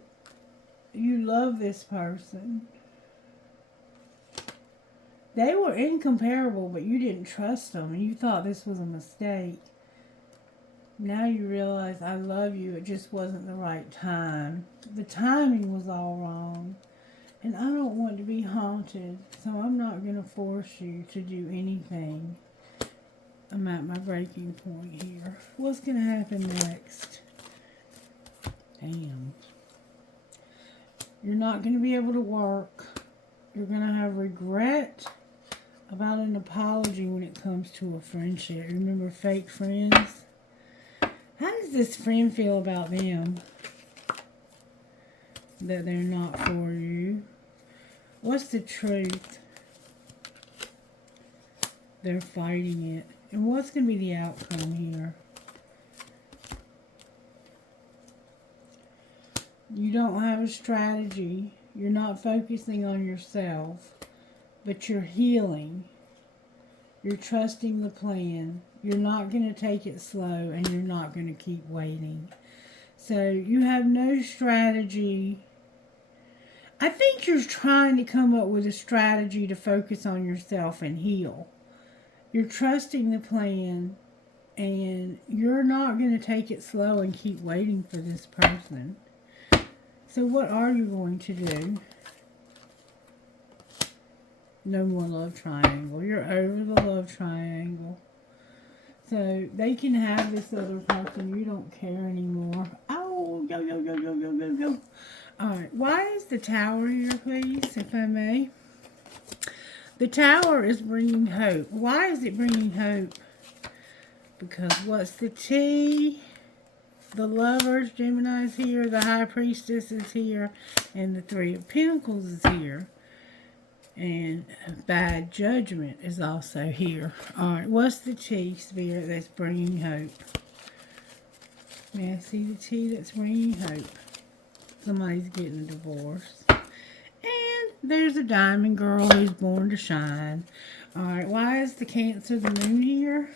love this person. They were incomparable, but you didn't trust them, and you thought this was a mistake. Now you realize, I love you, it just wasn't the right time. The timing was all wrong. And I don't want to be haunted, so I'm not going to force you to do anything. I'm at my breaking point here. What's going to happen next? Damn. You're not going to be able to work. You're going to have regret about an apology when it comes to a friendship. Remember fake friends? How does this friend feel about them? That they're not for you? What's the truth? They're fighting it. And what's going to be the outcome here? You don't have a strategy. You're not focusing on yourself. But you're healing. You're trusting the plan. You're not going to take it slow, and you're not going to keep waiting. So you have no strategy. I think you're trying to come up with a strategy to focus on yourself and heal. You're trusting the plan, And you're not going to take it slow and keep waiting for this person. So what are you going to do? No more love triangle. You're over the love triangle. So they can have this other person. You don't care anymore. Oh, yo, yo, yo, yo, yo, yo, yo. Alright, why is the Tower here, please, if I may? The Tower is bringing hope. Why is it bringing hope? Because what's the T? The Lovers, Gemini's here, the High Priestess is here, and the Three of Pentacles is here. And Bad Judgment is also here. Alright, what's the T, Spirit, that's bringing hope? May I see the T that's bringing hope? Somebody's getting a divorce. And there's a Diamond Girl who's born to shine. Alright, why is the Cancer, the Moon here?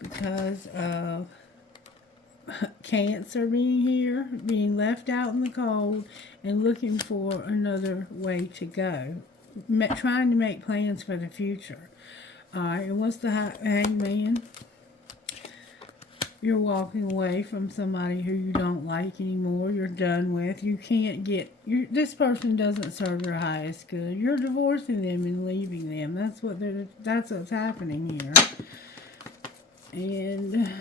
Because of Cancer being here, being left out in the cold, and looking for another way to go. Trying to make plans for the future. Alright, and what's the Hangman? You're walking away from somebody who you don't like anymore. You're done with. You can't get... this person doesn't serve your highest good. You're divorcing them and leaving them. That's what's happening here. And...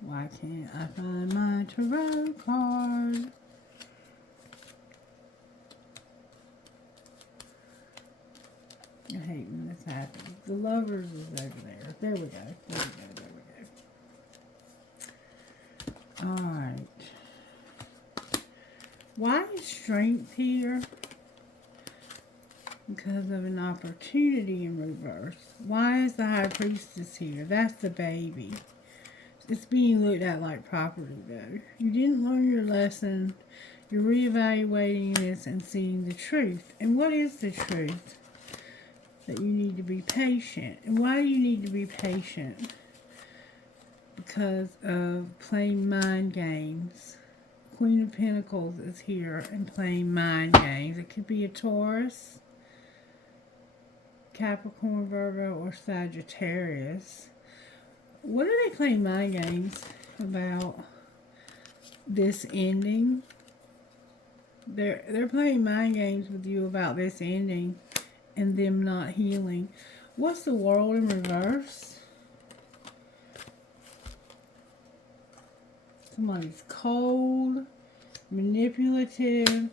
why can't I find my tarot card? I hate when this happens. The Lovers is over there. There we go. There we go. There we go. Alright. Why is Strength here? Because of an opportunity in reverse. Why is the High Priestess here? That's the baby. It's being looked at like property, though. You didn't learn your lesson. You're reevaluating this and seeing the truth. And what is the truth? That you need to be patient. And why do you need to be patient? Because of playing mind games. Queen of Pentacles is here and playing mind games. It could be a Taurus, Capricorn, Virgo, or Sagittarius. What are they playing mind games about this ending? They're playing mind games with you about this ending and them not healing. What's the World in reverse? Somebody's cold, manipulative,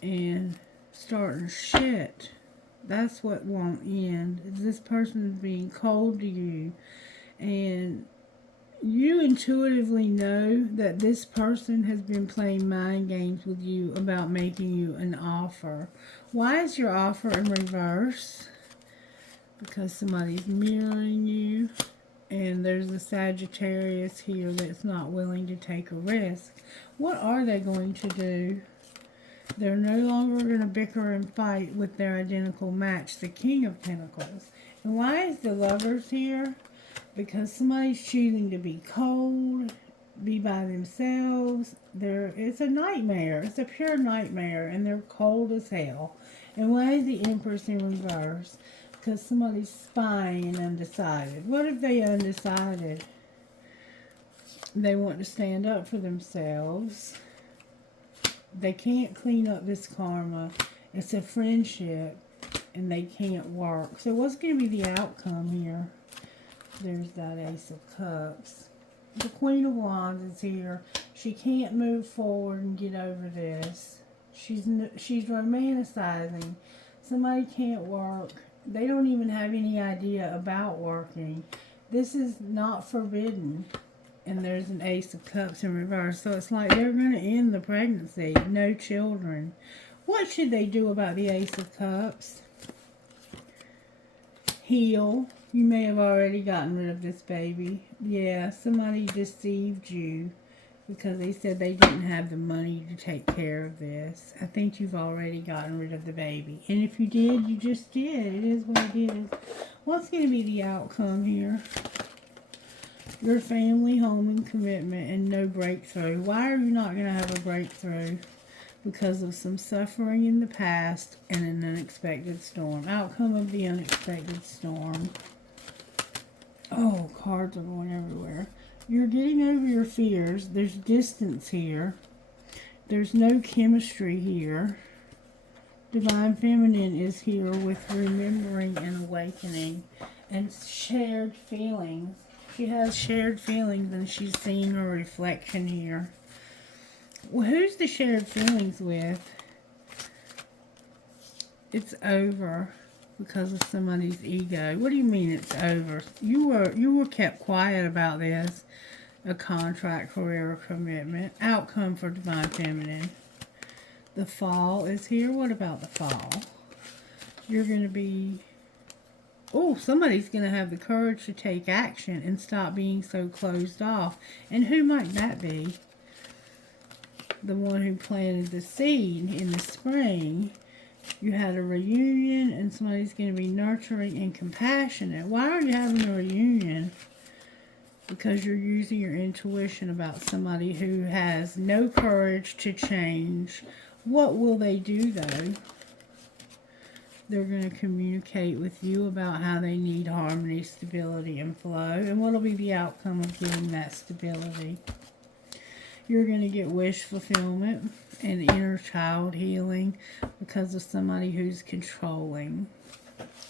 and starting shit. That's what won't end. This person is being cold to you. And you intuitively know that this person has been playing mind games with you about making you an offer. Why is your offer in reverse? Because somebody's mirroring you. And there's a Sagittarius here that's not willing to take a risk. What are they going to do? They're no longer going to bicker and fight with their identical match, the King of Pentacles. And why is the Lovers here? Because somebody's choosing to be cold, be by themselves. It's a nightmare. It's a pure nightmare. And they're cold as hell. And why is the Empress in reverse? Because somebody's spying and undecided. What if they undecided? They want to stand up for themselves. They can't clean up this karma. It's a friendship. And they can't work. So what's going to be the outcome here? There's that Ace of Cups. The Queen of Wands is here. She can't move forward and get over this. She's romanticizing. Somebody can't work. They don't even have any idea about working. This is not forbidden. And there's an Ace of Cups in reverse. So it's like they're going to end the pregnancy. No children. What should they do about the Ace of Cups? Heal. You may have already gotten rid of this baby. Yeah, somebody deceived you because they said they didn't have the money to take care of this. I think you've already gotten rid of the baby. And if you did, you just did. It is what it is. What's going to be the outcome here? Your family, home, and commitment, and no breakthrough. Why are you not going to have a breakthrough? because of some suffering in the past and an unexpected storm. Outcome of the unexpected storm. Oh, cards are going everywhere. You're getting over your fears. There's distance here. There's no chemistry here. Divine Feminine is here with remembering and awakening and shared feelings. She has shared feelings and she's seen her reflection here. Well, who's the shared feelings with? It's over because of somebody's ego. What do you mean it's over? You were kept quiet about this. A contract, career, or commitment. Outcome for Divine Feminine. The fall is here. What about the fall? You're going to be... Oh, somebody's going to have the courage to take action and stop being so closed off. And who might that be? The one who planted the seed in the spring. You had a reunion and somebody's going to be nurturing and compassionate. Why are you having a reunion? Because you're using your intuition about somebody who has no courage to change. What will they do, though? They're going to communicate with you about how they need harmony, stability, and flow. And what will be the outcome of getting that stability? You're going to get wish fulfillment and inner child healing because of somebody who's controlling.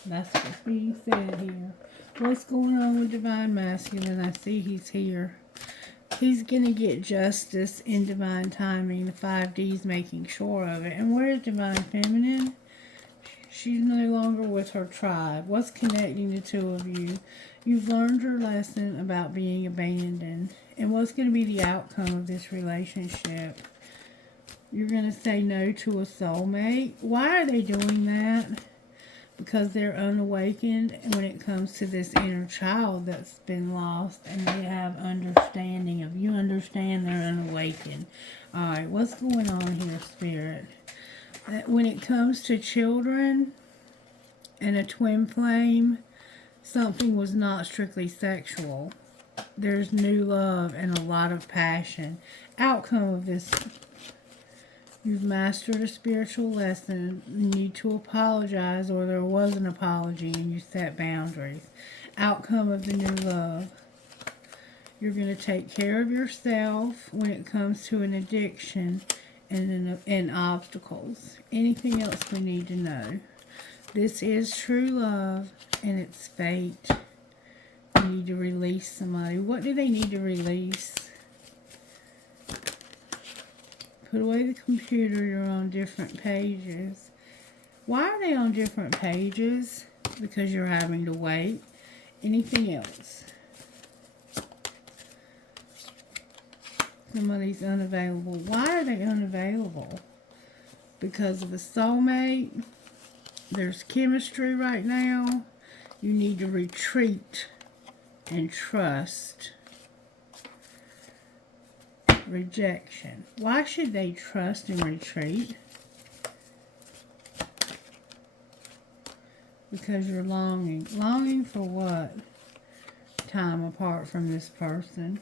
That's what's being said here. What's going on with Divine Masculine? I see he's here. He's going to get justice in divine timing. The 5D's making sure of it. And where's Divine Feminine? She's no longer with her tribe. What's connecting the two of you? You've learned your lesson about being abandoned. And what's going to be the outcome of this relationship? You're going to say no to a soulmate. Why are they doing that? Because they're unawakened when it comes to this inner child that's been lost, and they have understanding of you. Understand they're unawakened. Alright, what's going on here, Spirit? That when it comes to children and a twin flame, something was not strictly sexual. There's new love and a lot of passion. Outcome of this: you've mastered a spiritual lesson. You need to apologize, or there was an apology and you set boundaries. Outcome of the new love: you're going to take care of yourself when it comes to an addiction and obstacles. Anything else we need to know? This is true love and it's fate. You need to release somebody. What do they need to release? Put away the computer. You're on different pages. Why are they on different pages? Because you're having to wait. Anything else? Somebody's unavailable. Why are they unavailable? Because of a soulmate. There's chemistry right now. You need to retreat and trust. Rejection. Why should they trust and retreat? Because you're longing. Longing for what? Time apart from this person.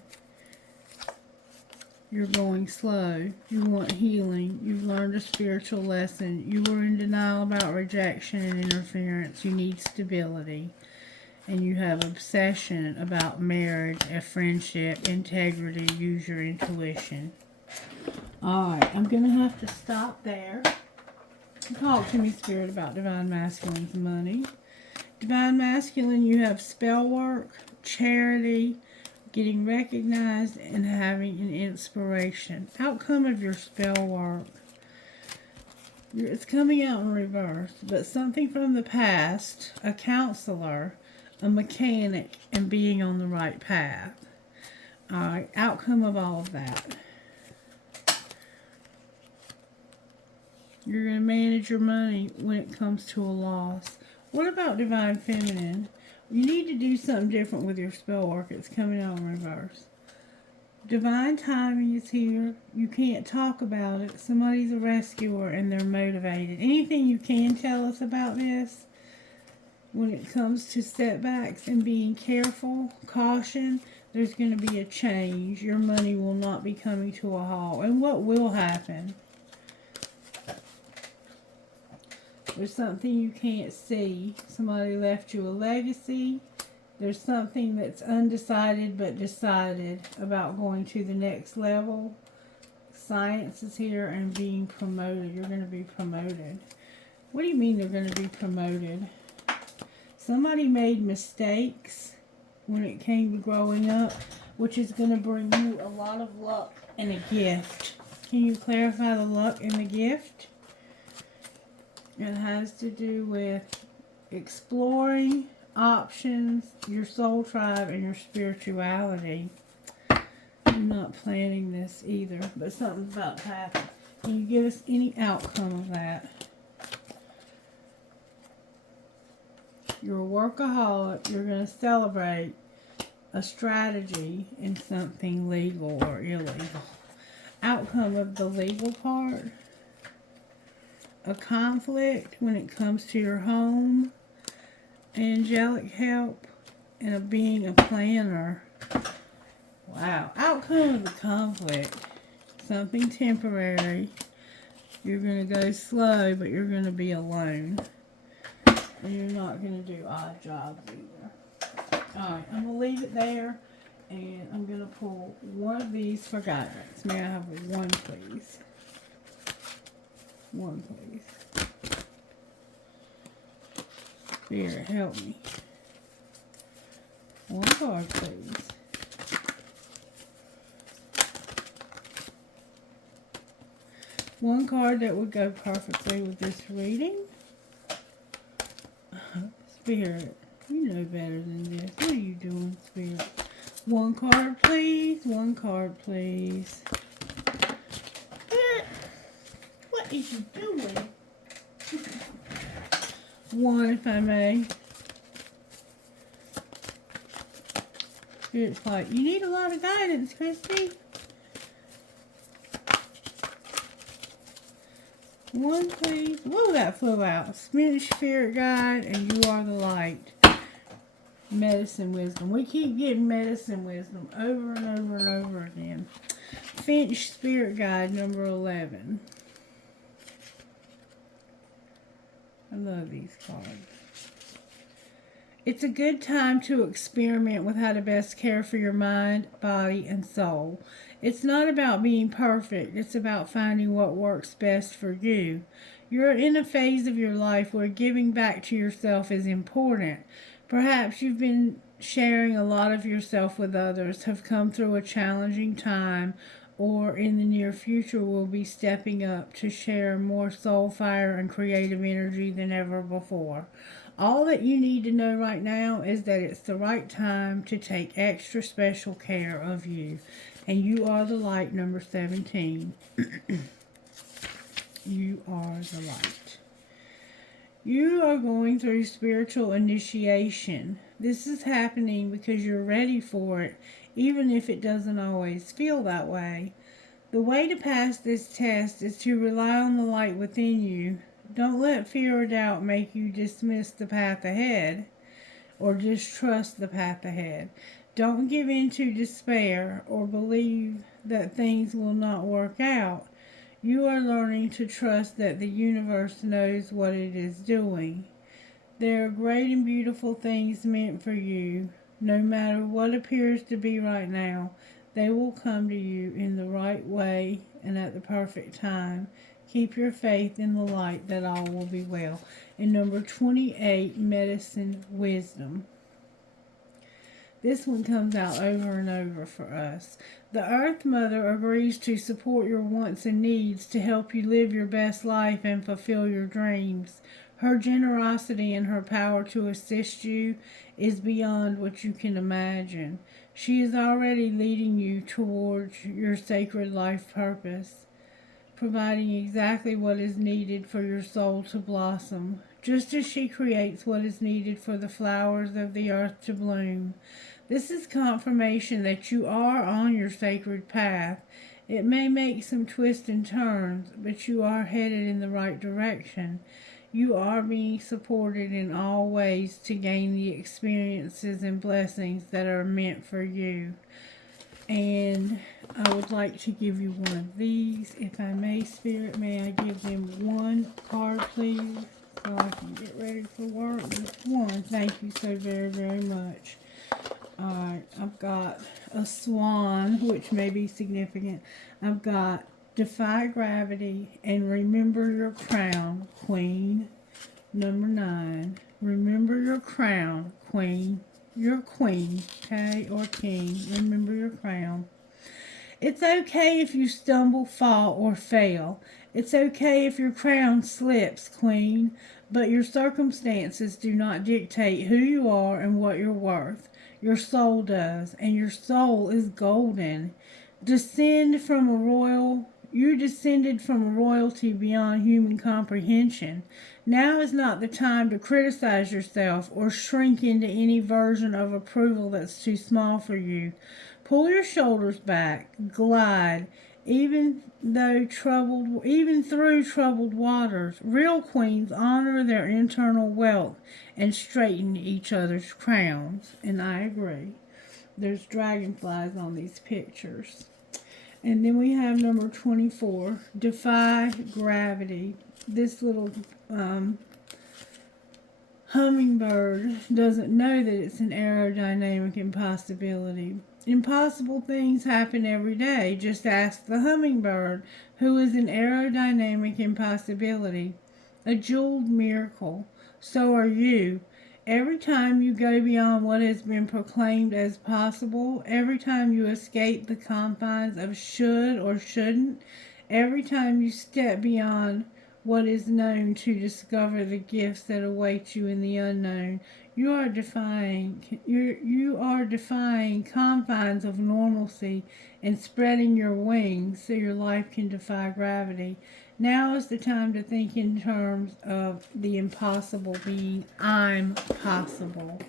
You're going slow. You want healing. You've learned a spiritual lesson. You were in denial about rejection and interference. You need stability. And you have obsession about marriage, a friendship, integrity. Use your intuition. Alright, I'm going to have to stop there. Talk to me, Spirit, about Divine Masculine's money. Divine Masculine, you have spell work, charity, getting recognized, and having an inspiration. Outcome of your spell work. It's coming out in reverse, but something from the past, a counselor, a mechanic, and being on the right path. Alright, outcome of all of that. You're going to manage your money when it comes to a loss. What about Divine Feminine? You need to do something different with your spell work. It's coming out in reverse. Divine timing is here. You can't talk about it. Somebody's a rescuer and they're motivated. Anything you can tell us about this? When it comes to setbacks and being careful, caution, there's going to be a change. Your money will not be coming to a halt. And what will happen? There's something you can't see. Somebody left you a legacy. There's something that's undecided but decided about going to the next level. Science is here and being promoted. You're going to be promoted. What do you mean they're going to be promoted? Somebody made mistakes when it came to growing up, which is going to bring you a lot of luck and a gift. Can you clarify the luck and the gift? It has to do with exploring options, your soul tribe, and your spirituality. I'm not planning this either, but something's about to happen. Can you give us any outcome of that? You're a workaholic. You're going to celebrate a strategy in something legal or illegal. Outcome of the legal part. A conflict when it comes to your home. Angelic help. And of being a planner. Wow. Outcome of the conflict. Something temporary. You're going to go slow, but you're going to be alone. And you're not going to do odd jobs either. Alright, I'm going to leave it there. And I'm going to pull one of these for guidance. May I have one, please? One, please. Spirit, help me. One card, please. One card that would go perfectly with this reading. Spirit, you know better than this. What are you doing, Spirit? One card, please. One card, please. What is you doing? One, if I may. Spirit's like, you need a lot of guidance, Christy. One, please. Whoa, that flew out. Spirit guide, and you are the light. Medicine wisdom. We keep getting medicine wisdom over and over and over again. Finch spirit guide number 11. I love these cards. It's a good time to experiment with how to best care for your mind, body, and soul. It's not about being perfect. It's about finding what works best for you. You're in a phase of your life where giving back to yourself is important. Perhaps you've been sharing a lot of yourself with others, have come through a challenging time, or in the near future will be stepping up to share more soul fire and creative energy than ever before. All that you need to know right now is that it's the right time to take extra special care of you. And you are the light, number 17. You are the light. You are going through spiritual initiation. This is happening because you're ready for it, even if it doesn't always feel that way. The way to pass this test is to rely on the light within you. Don't let fear or doubt make you dismiss the path ahead or distrust the path ahead. Don't give in to despair or believe that things will not work out. You are learning to trust that the universe knows what it is doing. There are great and beautiful things meant for you. No matter what appears to be right now, they will come to you in the right way and at the perfect time. Keep your faith in the light that all will be well. And number 28, medicine wisdom. This one comes out over and over for us. The Earth Mother agrees to support your wants and needs to help you live your best life and fulfill your dreams. Her generosity and her power to assist you is beyond what you can imagine. She is already leading you towards your sacred life purpose, providing exactly what is needed for your soul to blossom, just as she creates what is needed for the flowers of the earth to bloom. This is confirmation that you are on your sacred path. It may make some twists and turns, but you are headed in the right direction. You are being supported in all ways to gain the experiences and blessings that are meant for you. And I would like to give you one of these. If I may, Spirit, may I give them one card, please? so I can get ready for work. One, thank you so very, very much. Alright, I've got a swan, which may be significant. I've got defy gravity and remember your crown, Queen. Number 9. Remember your crown, Queen. You're queen, okay, or king. Remember your crown. It's okay if you stumble, fall, or fail. It's okay if your crown slips, Queen, but your circumstances do not dictate who you are and what you're worth. Your soul does, and your soul is golden. You descended from a royalty beyond human comprehension. Now is not the time to criticize yourself or shrink into any version of approval that's too small for you. Pull your shoulders back, glide, even through troubled waters. Real queens honor their internal wealth and straighten each other's crowns. And I agree. There's dragonflies on these pictures. And then we have number 24, defy gravity. This little hummingbird doesn't know that it's an aerodynamic impossibility. Impossible things happen every day. Just ask the hummingbird, who is an aerodynamic impossibility, a jeweled miracle. So are you. Every time you go beyond what has been proclaimed as possible, every time you escape the confines of should or shouldn't, every time you step beyond what is known to discover the gifts that await you in the unknown, you are defying confines of normalcy and spreading your wings so your life can defy gravity. Now is the time to think in terms of the impossible being I'm possible.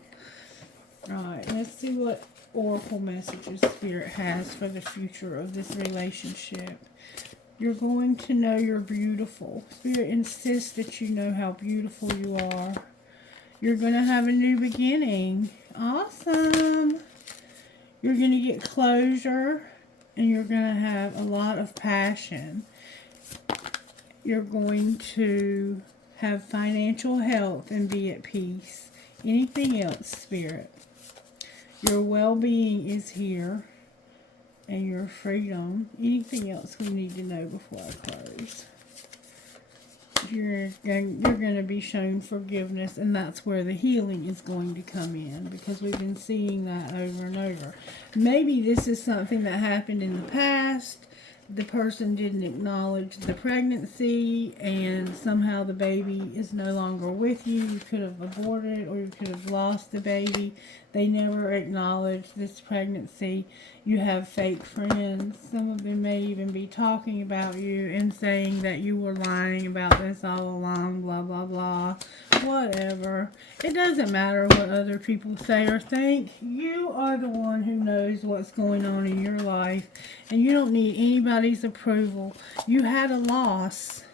Alright, let's see what oracle messages Spirit has for the future of this relationship. You're going to know you're beautiful. Spirit insists that you know how beautiful you are. You're going to have a new beginning. Awesome. You're going to get closure, and you're going to have a lot of passion. You're going to have financial health and be at peace. Anything else, Spirit? Your well-being is here, and your freedom. Anything else we need to know before I close? You're going to be shown forgiveness, and that's where the healing is going to come in, because we've been seeing that over and over. Maybe this is something that happened in the past. The person didn't acknowledge the pregnancy, and somehow the baby is no longer with you. You could have aborted, or you could have lost the baby. They never acknowledged this pregnancy. You have fake friends. Some of them may even be talking about you and saying that you were lying about this all along, blah, blah, blah. Whatever. It doesn't matter what other people say or think. You are the one who knows what's going on in your life, and you don't need anybody's approval. You had a loss,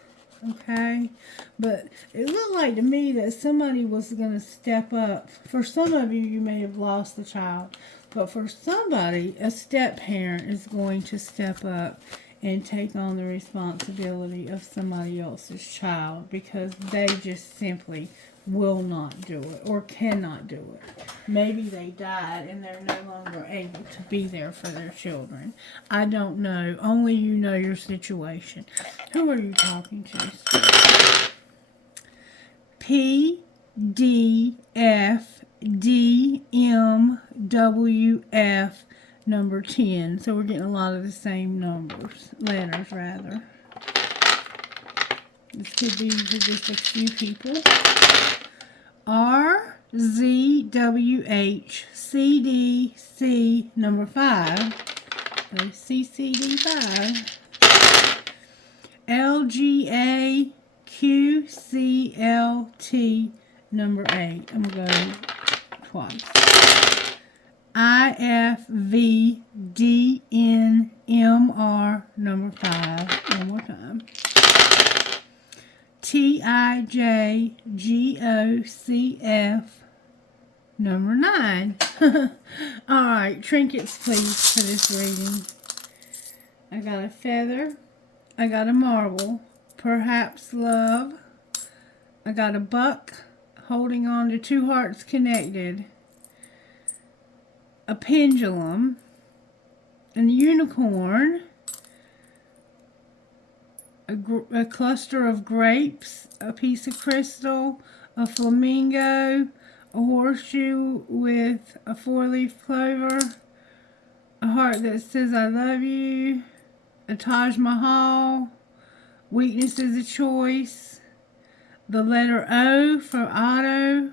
okay? But it looked like to me that somebody was going to step up. For some of you, you may have lost a child. But for somebody, a step-parent is going to step up and take on the responsibility of somebody else's child, because they just simply will not do it or cannot do it. Maybe they died and they're no longer able to be there for their children. I don't know. Only you know your situation. Who are you talking to? PDFDMWF number 10. So we're getting a lot of the same letters rather. This could be for just a few people. RZWHCDC number 5. CCD5. LGAQCLT number 8. I'm going to go twice. IFVDNMR number 5. One more time. TIJGOCF number 9. Alright, trinkets please for this reading. I got a feather. I got a marble. Perhaps love. I got a buck holding on to two hearts connected, a pendulum, a unicorn, a cluster of grapes, a piece of crystal, a flamingo, a horseshoe with a 4-leaf clover, a heart that says I love you, a Taj Mahal, weakness is a choice, the letter O for Otto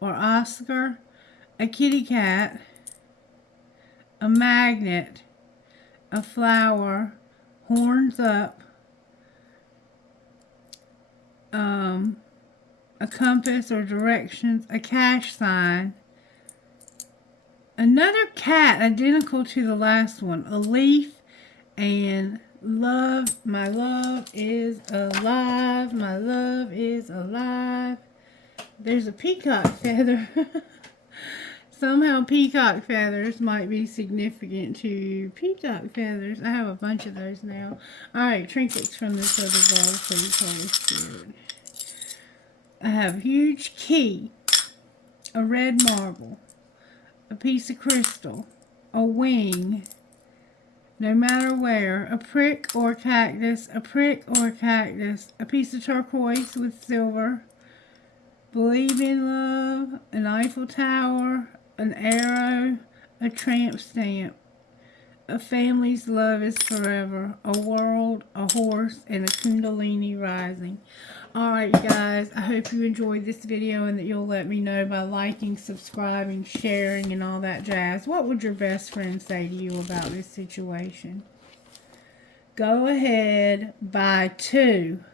or Oscar, a kitty cat, a magnet, a flower, horns up, a compass or directions, a cash sign, another cat identical to the last one, a leaf, and love. My love is alive. My love is alive. There's a peacock feather. Somehow peacock feathers might be significant to peacock feathers. I have a bunch of those now. Alright, trinkets from this other bowl, please, Holy Spirit. I have a huge key, a red marble, a piece of crystal, a wing, no matter where, a prick or cactus, a prick or cactus, a piece of turquoise with silver, believe in love, an Eiffel Tower, an arrow, a tramp stamp, a family's love is forever, a world, a horse, and a kundalini rising. Alright, you guys, I hope you enjoyed this video and that you'll let me know by liking, subscribing, sharing, and all that jazz. What would your best friend say to you about this situation? Go ahead, buy two.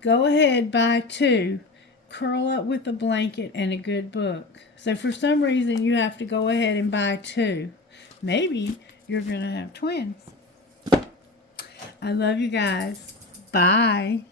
Go ahead, buy two. Curl up with a blanket and a good book. So for some reason, you have to go ahead and buy two. Maybe you're going to have twins. I love you guys. Bye.